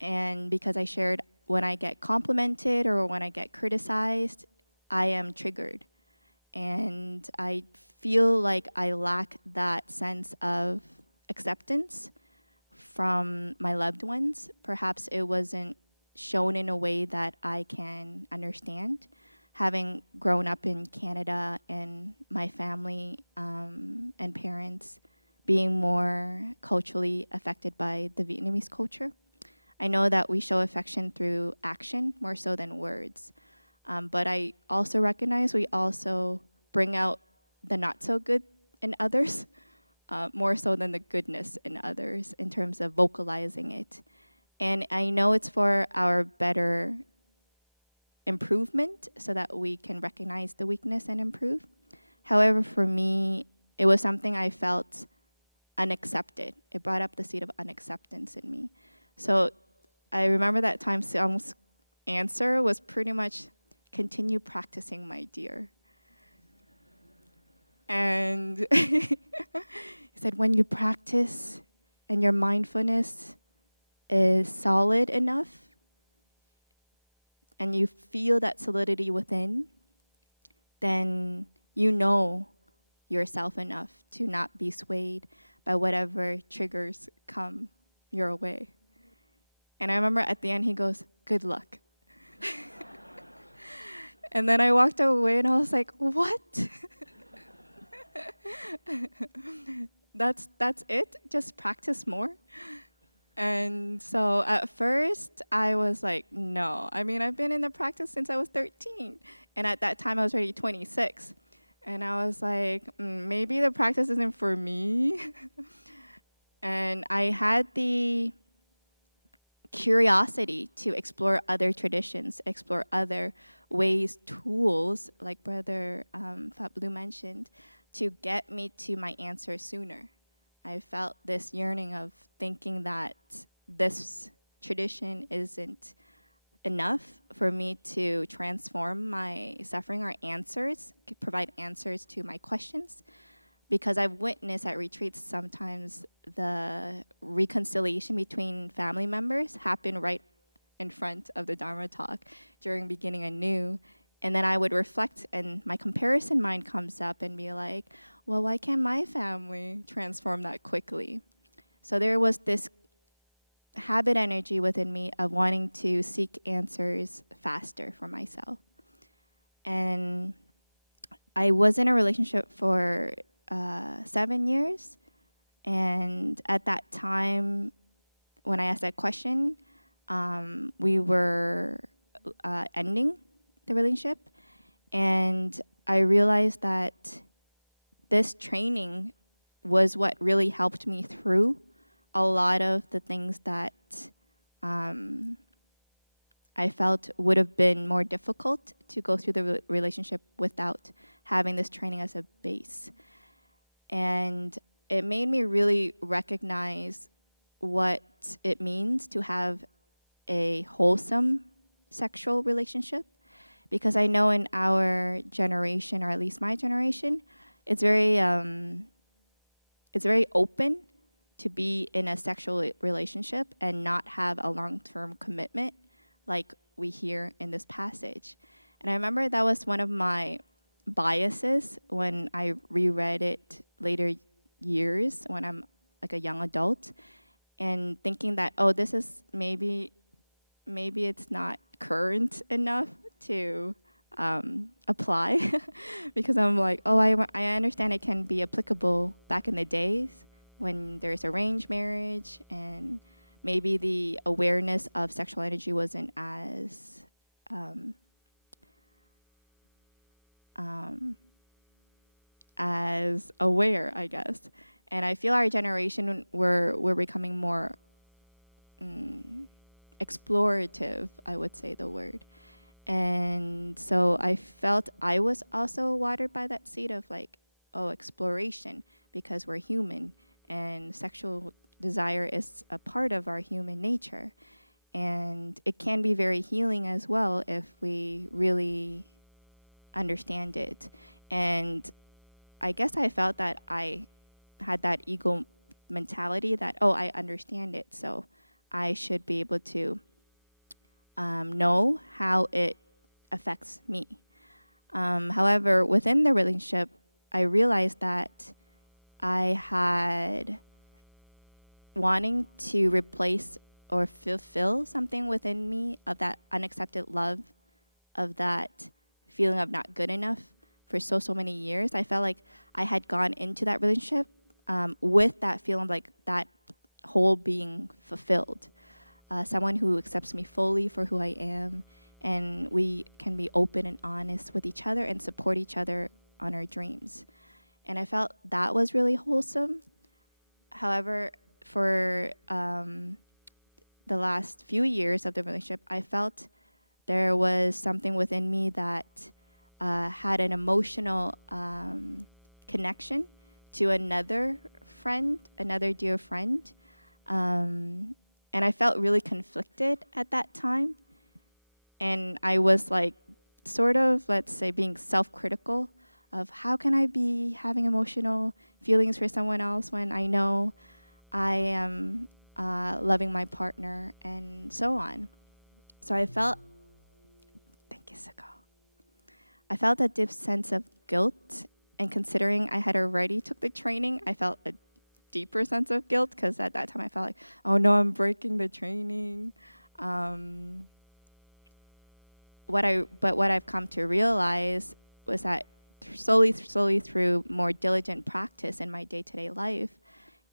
And because I shared when I get complimented or when I get criticized, I am triggered. And I feel like I lack that sense of acceptance from my loved ones. Perhaps it wasn't shown in a way that I can understand. Having grown up in Canada and my family and parents being more culturally affected by the Vietnamese culture, I know that we show affection through action more so than words. But I also recognize we also bring out the not so good in others, more so than the goodness in others in terms of vocalizing it. And I know it's for our better improvement so that we can recognize the weakness and improve. However, for me, it was something I felt unaccepted. It brought up the seed of unacceptance in me. So I remember that time Seong's answer was pretty much, continue practicing, my dear. And he said, when you practice and your mindfulness is solid enough and you feel that solidity within, then you know yourself enough to not be swayed by whatever triggers come your way. And I remember at the end he goes, good luck. And then I walked away and I was like, what? That's it? Just practice more? And so at first I was like, no. I mean, I've been in the practice since I was 13. And at that time I was already 26. And I was like, maybe the practice isn't for me. And I had the curiosity to explore other traditions, explore other ways, tools, like Brother Phap Luu mentioned, to get me to my answer sooner. I felt this yearning of thinking that this tradition isn't enough for me to transform my suffering or answers, provide answers to my questions. Because I've witnessed at retreats sometimes the reconciliation between family members happen right in front of the Dharma talk during beginning anew. And then I would reflect and my comparison mind comes up and be like, well, why can't my family transform that quickly? So there was this habit energy within me of wanting to seek answers faster for myself. And I was in a relationship for 7 years, and at that time, when I asked that question, we were ending the relationship, and I realized that this training was what really helped me through a lot of the things that I felt would have been more difficult to go through the relationship without having this training as a base. And it made me really recognize what it means to have a wholesome sexual relationship. Because I know in our generation, or at least my generation, it's very open to be in a sexual relationship and not have a long-term commitment like we hear in this passage. And I remember that was one of my biases when I reread it later years when I'm like a young adult, and thinking that, oh, this is maybe it's not current enough to apply because I'm like, oh, I understand it can be applicable back in the days when there's arranged marriage and maybe the awareness of sexual energy wasn't as aware, I guess. And I feel our generation, we're becoming more explorative, I would say the word. And so I felt I was also watered by that seed of like, oh, exploration, because we're human and sexual desire is a part of our human nature. And it can be very healing as well if we really understand it. And I guess I felt that I had that ego mentality that, oh, I understand it, so I should be able to know how it affects me. However, within the relationship, I realized that I had wanting to replace or fulfill something within me of that unaccepted love, of that feeling of not good enough for so many years. I felt like I had gone into that relationship with that feeling like that hole being fulfilled. Someone who accepts me fully for who I am, and we can be open and honest with each other and support each other on our dreams. And I felt that was really wholesome. However, for the last few years of the relationship, I felt there was something within me that had an emotional connection to another friend, another dear friend. And I felt really conflicted at that time. And I was like, sort of, let's say, being self-critical of how can I be having emotional feelings for someone else when I know I am loving my partner and so on. So I felt, thank you, Sako. I felt a deep sense of guilt, and considering I had already took the training, I felt a deeper sense of guilt because at that time I felt like, oh no, I'm breaking the training. What I've come to realize was that slowly through more diligent practice in my day-to-day life,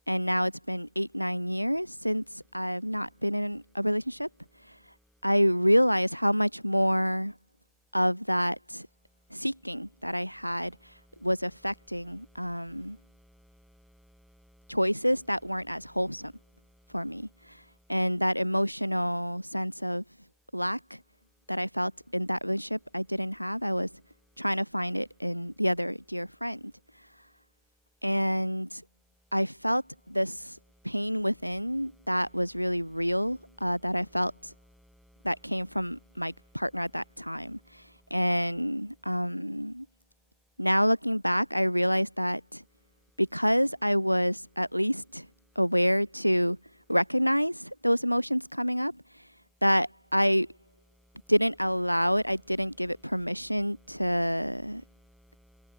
and now it's been 8-9 years since I've not been in a relationship, I realized how much more of that seeking that I had was affecting choices that weren't as wholesome for me. And that emotional sense of lack that I felt in that relationship I didn't have, I was trying to find it in the other dear friend. And I felt this pain within that was really real, that I felt that came from my partner at that time. And now looking back, I realized that because I was at least aware to recognize those emotions coming up, that I didn't allow it, I didn't give it permission to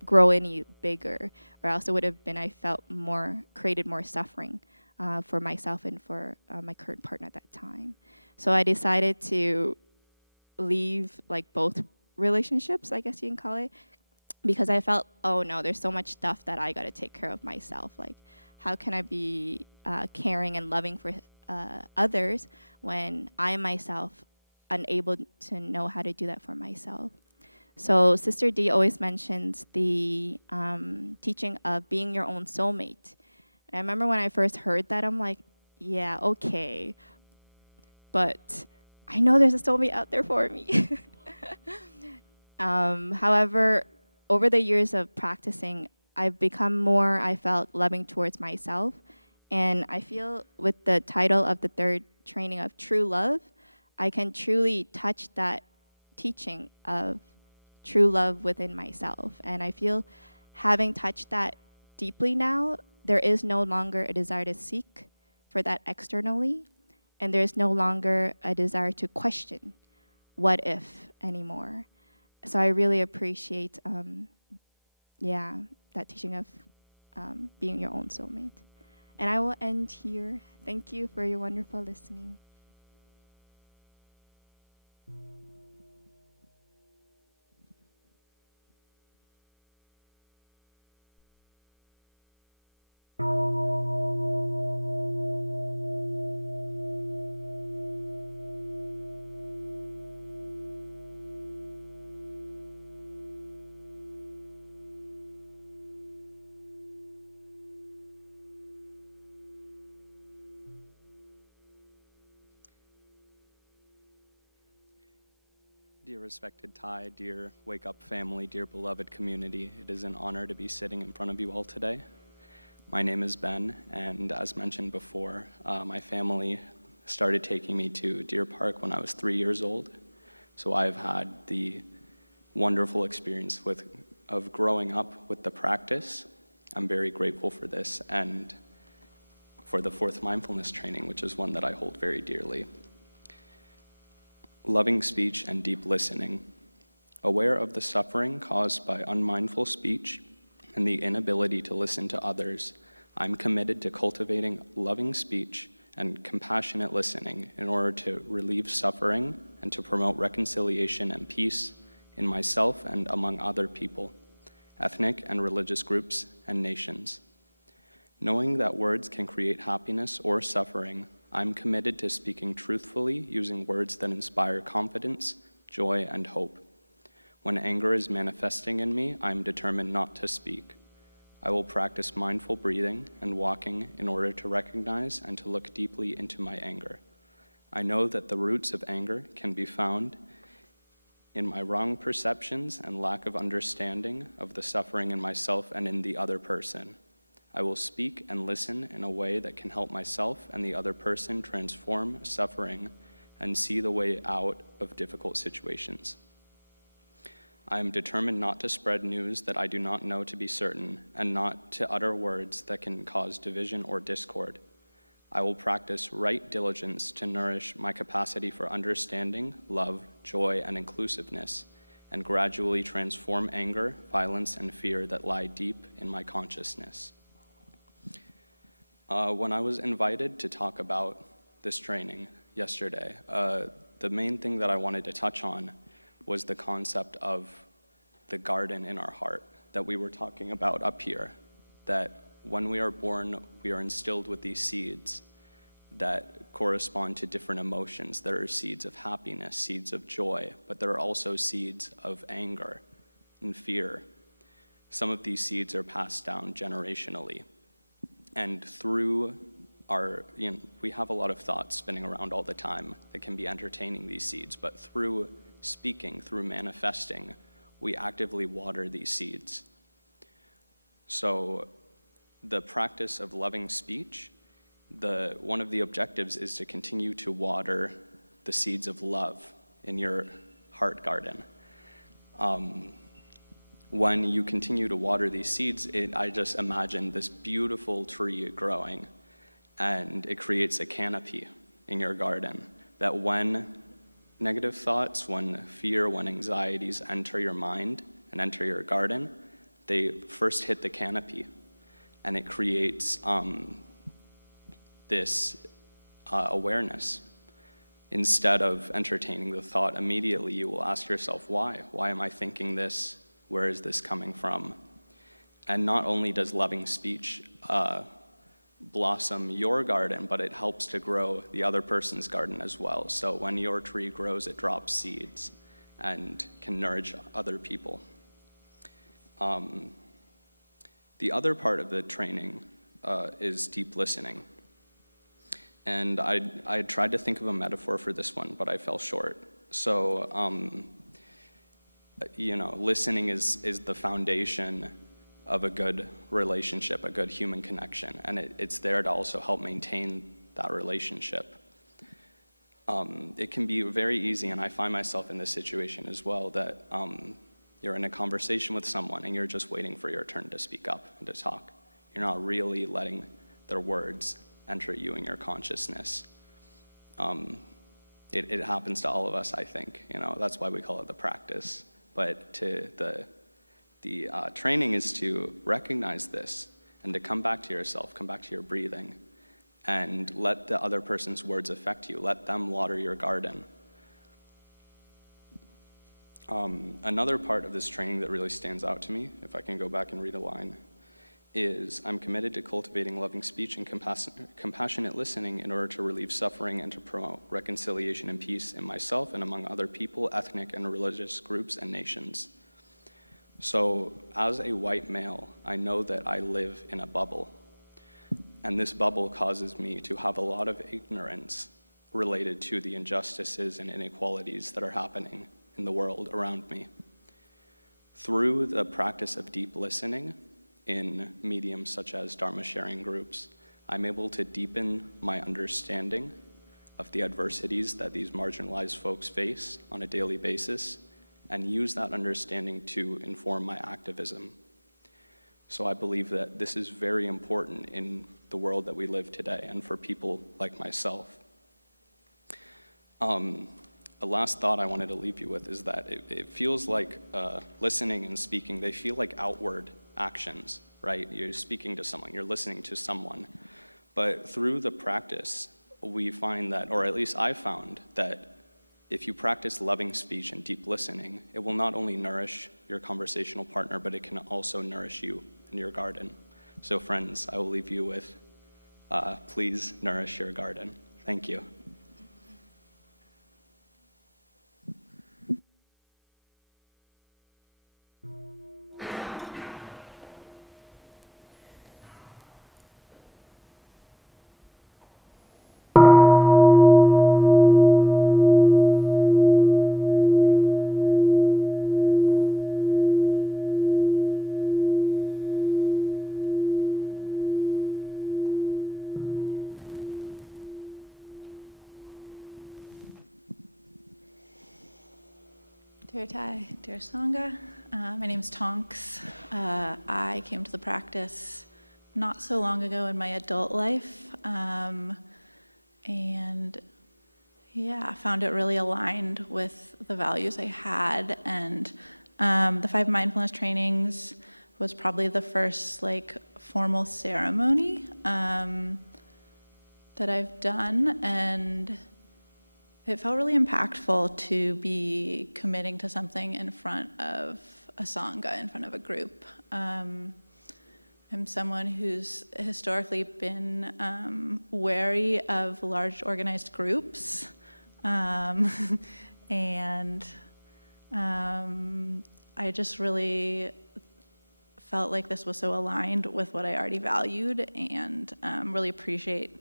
grow any bigger, or else it would have been, I felt created more suffering for myself and for my current partner at that time. So I decided to leave like both relationships, I guess you can call it, because I felt, oh no, there's so much stuff that I gotta take care of myself. Like, how can I be caring and loving for others when I myself unable to know how to do that for myself? So Sister D always mentions the teaching of being your own soulmate. And I remember when I first heard that, I'm like, yeah, okay, but I know there's a soulmate out there for me. However, over the years of practicing, I've become more, I felt, loving towards myself. And I feel with the title of the third training of True Love, I can truly touch that teaching of true love within myself. And I feel having touched that deeply now, there is no longer a desire to seek for that externally, and there's no longer a desire to question what if anymore. So I really appreciate, that teaching of being your own soulmate. And I will end here. Thank you for your wonderful listening. Dear respected Thay, dear Wake Up family, dear beloved community, it is an honor to be sitting in front of you all today. My name is Ben, and as mentioned before, my family started taking me to Deer Park when I was 3 years old. So I've had the wonderful experience of growing up with the practice. I'm very grateful for this and for the fourth mindfulness training, which is one that I hold very dearly. Loving speech and deep listening. Aware of the suffering caused by unmindful speech and the inability to listen to others, I'm committed to cultivating loving speech and compassionate listening in order to relieve suffering and to promote reconciliation and peace in myself and among other people, ethnic and religious groups, and nations. Knowing that words can create happiness or suffering, I'm committed to speaking truthfully using words that inspire confidence, joy, and hope. When anger is manifesting in me, I'm determined not to speak. I will practice mindful breathing and walking in order to recognize and to look deeply into my anger. I know that the roots of anger can be found in my wrong perceptions and lack of understanding of the suffering in myself and in the other person. I will speak and listen in a way that can help myself and the other person transform suffering and see the way out of difficult situations. I am determined not to spread news that I do not know to be certain and not to utter words that can cause division or discord. I will practice right diligence to nourish my capacity for understanding, love, joy, and inclusiveness, and gradually transform anger, violence, and fear that lie deep in my consciousness. When I was invited to talk about this training yesterday, the main thing that I wanted to touch on was the concept of the garden in our heart that we were talking about up here, that when we are born, we are instilled with these seeds that correspond to different emotions. There are seeds of happiness, seeds of joy, but there are also seeds of anger and fear. Some of these seeds are passed down generationally. And through we have a lot of thoughts spinning around all the time that can be entertaining these seeds, but through speaking, through manifesting, we actively water these seeds. So the practice of loving speech, one of the objectives is to continue to water the seeds of love in your heart garden. When you continue to water these seeds, I just imagine this beautiful tree growing, and it creates a canopy in your garden that when negative thoughts, when fear, when anxieties enter your mind and enter your garden, they first hit the canopy, and it creates this awareness. Instead of entertaining the thought immediately, you will ask yourself, why? Why am I thinking this? Where is this coming from? And not only does loving speech blossom your garden, but it helps to grow the other person's garden as well. So when your tree grows, it drops seeds and can nourish other people. The other part of the training is deep listening. And I tried to think of a metaphor for this one, but I fell short. So, listening is the foundation of a good relationship, a good human connection, and it's there to also help maintain that relationship. It can be very easy, and I find myself in this situation as well, that you're in a conversation with someone and you're just waiting for your turn to speak up and to talk. You're not really letting their words enter you in your consciousness. It happens to all of us, I think. That's why we call it the practice. But the training is to recognize this and to come back to yourself, come back to your breathing, and let the other person's words affect you. Let them water your garden. Another part of this training that really stands out to me, if I can go back and read a line, is I'm committed to cultivating loving speech and compassionate listening in order to relieve suffering and to promote reconciliation and peace in myself and among other people, ethnic and religious groups and nations. So as a white male, I know that I live in a bubble. And this bubble causes me to have a lot of ignorance related to the injustices and inequalities that are happening in the world around me. Through the practice of deep listening in mediums such as Dharma sharing groups, I'm able to deepen my understanding of the adversities that these marginalized folks face on a daily basis and use that understanding to inform my activism. So I believe that this is very important in the world that we live today and for people like myself. A last thought I wanted to leave you with is that it feels like listening and speaking, they feel like outward actions, right? You're speaking to someone, you're listening to someone. But through the practice, we find that, or at least I found, that if you practice loving speech and deep listening, it will not only nourish your conversational partner, but it can also nourish you in your garden. So friends, I will leave you with, please nourish your garden. Thank you. Dear Thay, dear Sangha, my name's Tonks. I came to the practice not so long ago in my adult life, and found it really aligned with the values I had. And the Five Mindfulness Trainings was probably the first formal ceremony that I've done, and it felt really impactful to be committing to something in front of a Sangha, in front of a group. I'm someone who's historically been wary of large organized groups, and I just really felt like this was so aligned with what I already valued, and really appreciate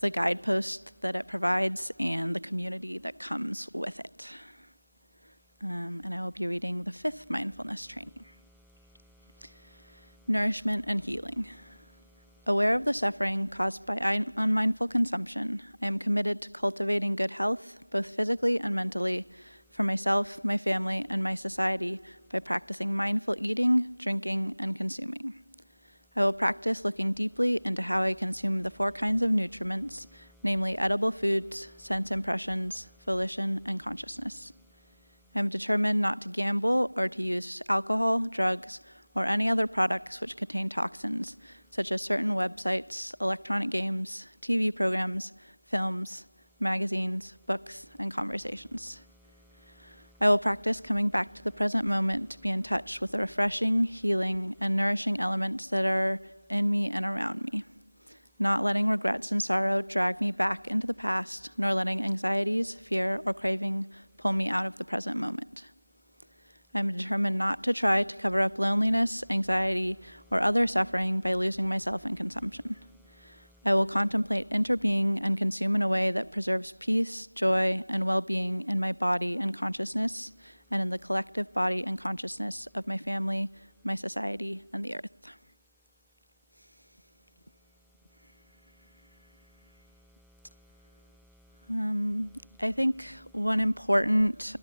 the guidepost that it provides and the community that comes with it. And I will be reading the 5th mindfulness training. Nourishment and healing. Aware of the suffering caused by unmindful consumption, I am committed to cultivating good health, both physically and mentally, for myself, my family, and my society by practicing mindful eating, drinking, and consuming. I will practice looking deeply into how I consume the 4 kinds of nutriments, namely edible foods, sense impressions, volition, and consciousness. I am determined not to gamble or to use alcohol, drugs, or any other products which contain toxins, such as certain websites, electronic games, TV programs, films, magazines, books, and conversations. I will practice coming back to the present moment to be in touch with the refreshing, healing, and nourishing elements that are in me and around me, not letting regrets and sorrow drag me back into the past, nor letting anxieties, fear, or craving pull me out of the present moment. I am determined not to try to cover up loneliness, anxiety, or other suffering by losing myself in consumption. I will contemplate interbeing and consume in a way that preserves peace, joy, and well-being in my body and consciousness, and in the collective body and consciousness of my family, my society, and the earth. I think one important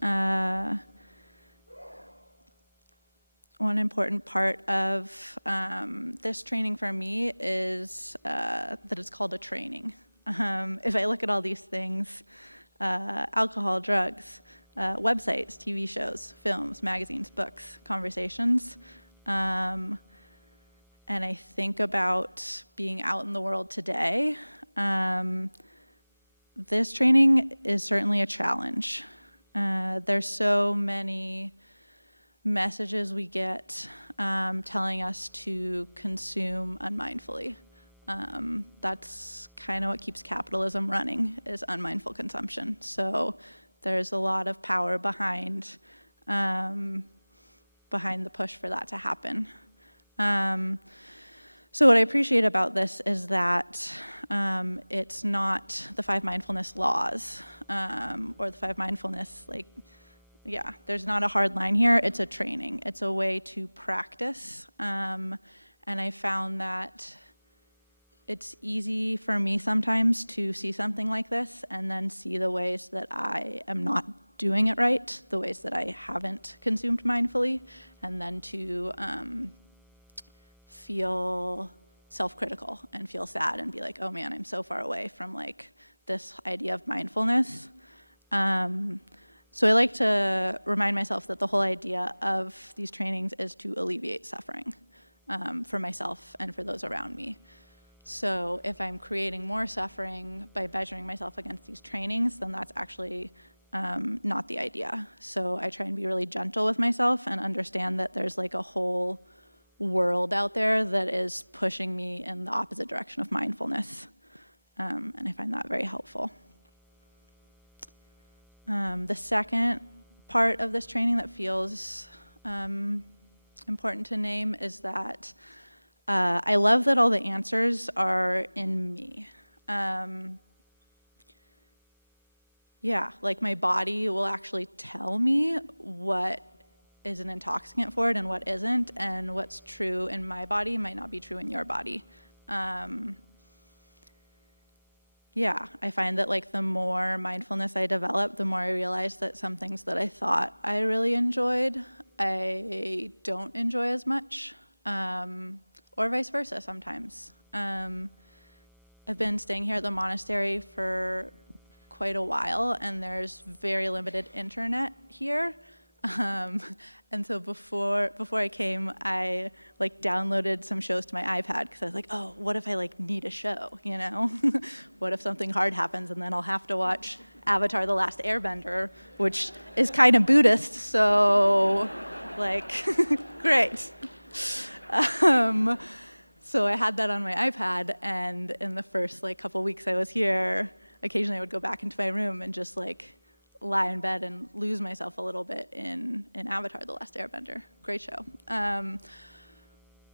part of this training for me is that it's called a training. If I look at all these things, alcohol, drugs, websites, TV shows, films, magazines, books, conversations, and I think about being out in the world today, this training is certainly a challenge. There's so many messages we get telling us to consume unmindfully. That's kind of what keeps capitalism running, is unmindful consumption. So there's a lot of power behind the push for that to happen. So what I appreciate about this is that it's not the Five Mindfulness laws or the Five Mindfulness, there's not a hard line here. It's a training. It's a way to practice. And I found that it's easy for me sometimes to see something like this and then see the ways that I am not doing it right, the ways that I haven't consumed mindfully, and then to feel self-critical and feel sad and be like, oh man, I'm so far away from this idea of mindfulness. So I like to remind myself that the whole idea of these trainings is to alleviate suffering for myself and for those around me. So if I'm creating more suffering by measuring myself against these trainings, then that's actually not the idea. So I try and be really gentle with myself and understand that there's a whole world out there that is pushing me in the opposite direction of mindfulness. And I find that very helpful. The second part of this training that feels important to name is that I love that all the answers are in me. My body will actually tell me what is an intoxicant for it and what isn't, and what's true in my body might not be true in your body. I find that the more mindfulness I develop, the more I realize that some things that I thought I really enjoyed, I don't enjoy as much, or vice versa sometimes. I've been staying here at the monastery for quite a while, and there's very limited internet here. And so before I came, I downloaded some shows to my iPad because I was like, oh, what if I need a show, What if something hard happens and then I'll have to watch Avatar: The Last Airbender, which is kind of Buddhist, so great. So I had that on my iPad, and in the first couple weeks I was here, occasionally I would go back into my room and just lie in bed and lose myself a little bit in Avatar: The Last Airbender. Great show.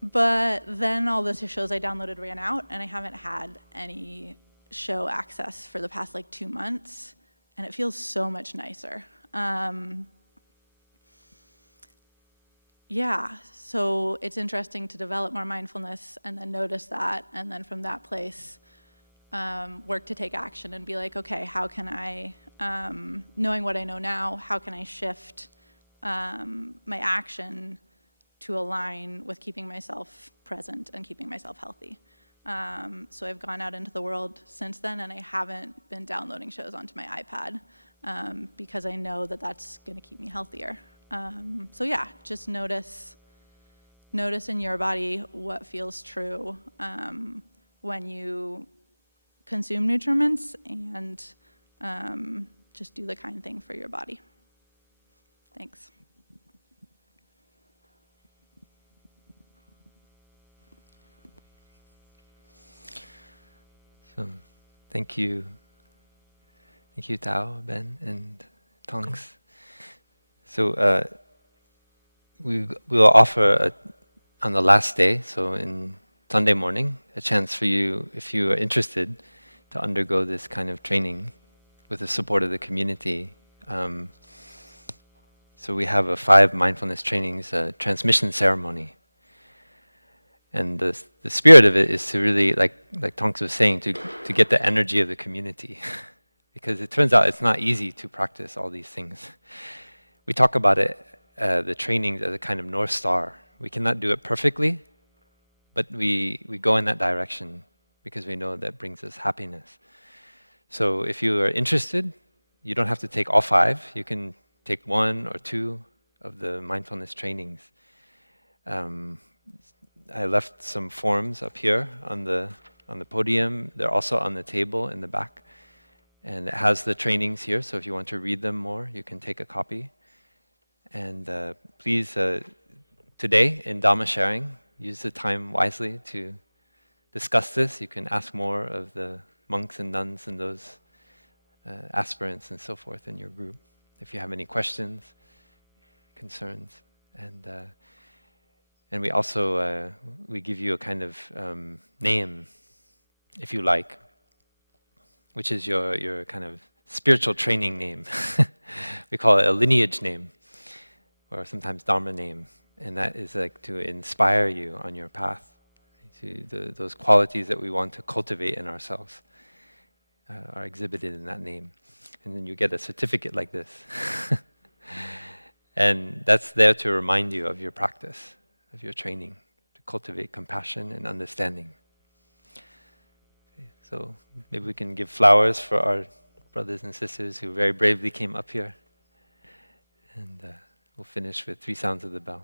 But then all the shows I downloaded ran out, and I haven't had any show access for the past 2 months, and it feels so much nicer. So it's interesting to develop more mindfulness and then notice that, and then from that place work to take action and be okay, how can I, knowing what I know now, how can I shift my action to align with keeping myself present and keeping myself healthy? So I've gone out into the world since then, and I haven't been downloading shows onto my iPad because I know that that's going to keep me healthier. Just notice in your body what feels true when you consume nutriments, and just do the kind thing for your body. Thanks. So, thank you, Tao, Ben, and Tonks. So we will offer on the last day, so in Sunday morning, a chance for you, if you are interested, to undergo this kind of training with the support of the community. So we have a 5 mindfulness trainings transmission ceremony And the spirit of it is to really, like Tonks was saying, to get the energy of the community. Because it turns out it's not easy to practice all these things. We talk about it, the trainings, as a kind of North Star. We cannot do it perfectly, but we go in that direction because we know that brings us happiness. So if you are interested, you don't have to take all 5. You can take 1 or 2 of the mindfulness trainings. I left some forms up here on the podium. They're also on the table in the back. And it has the trainings here, so if you want to read them more, you can take a copy. And please, today in Dhamma sharing, use the time wisely to discuss this. You can ask more of the monks and nuns and those aspirants and so forth in your group if you have any questions, concerns. And we also, we give you a kind of name, if you like, which is your kind of spiritual training name. We call it a lineage name, or sometimes Dharma name. And that is like to inspire you on your path, to those qualities that we want to cultivate in ourselves are exhibited in that name. And then you get a certificate like this. And that's there to remind you of your practice, of your training, to cultivate compassion and understanding. So maybe we can give flowers for our brothers and sisters who very bravely came up here. And we'll finish with 3 sounds of the bell.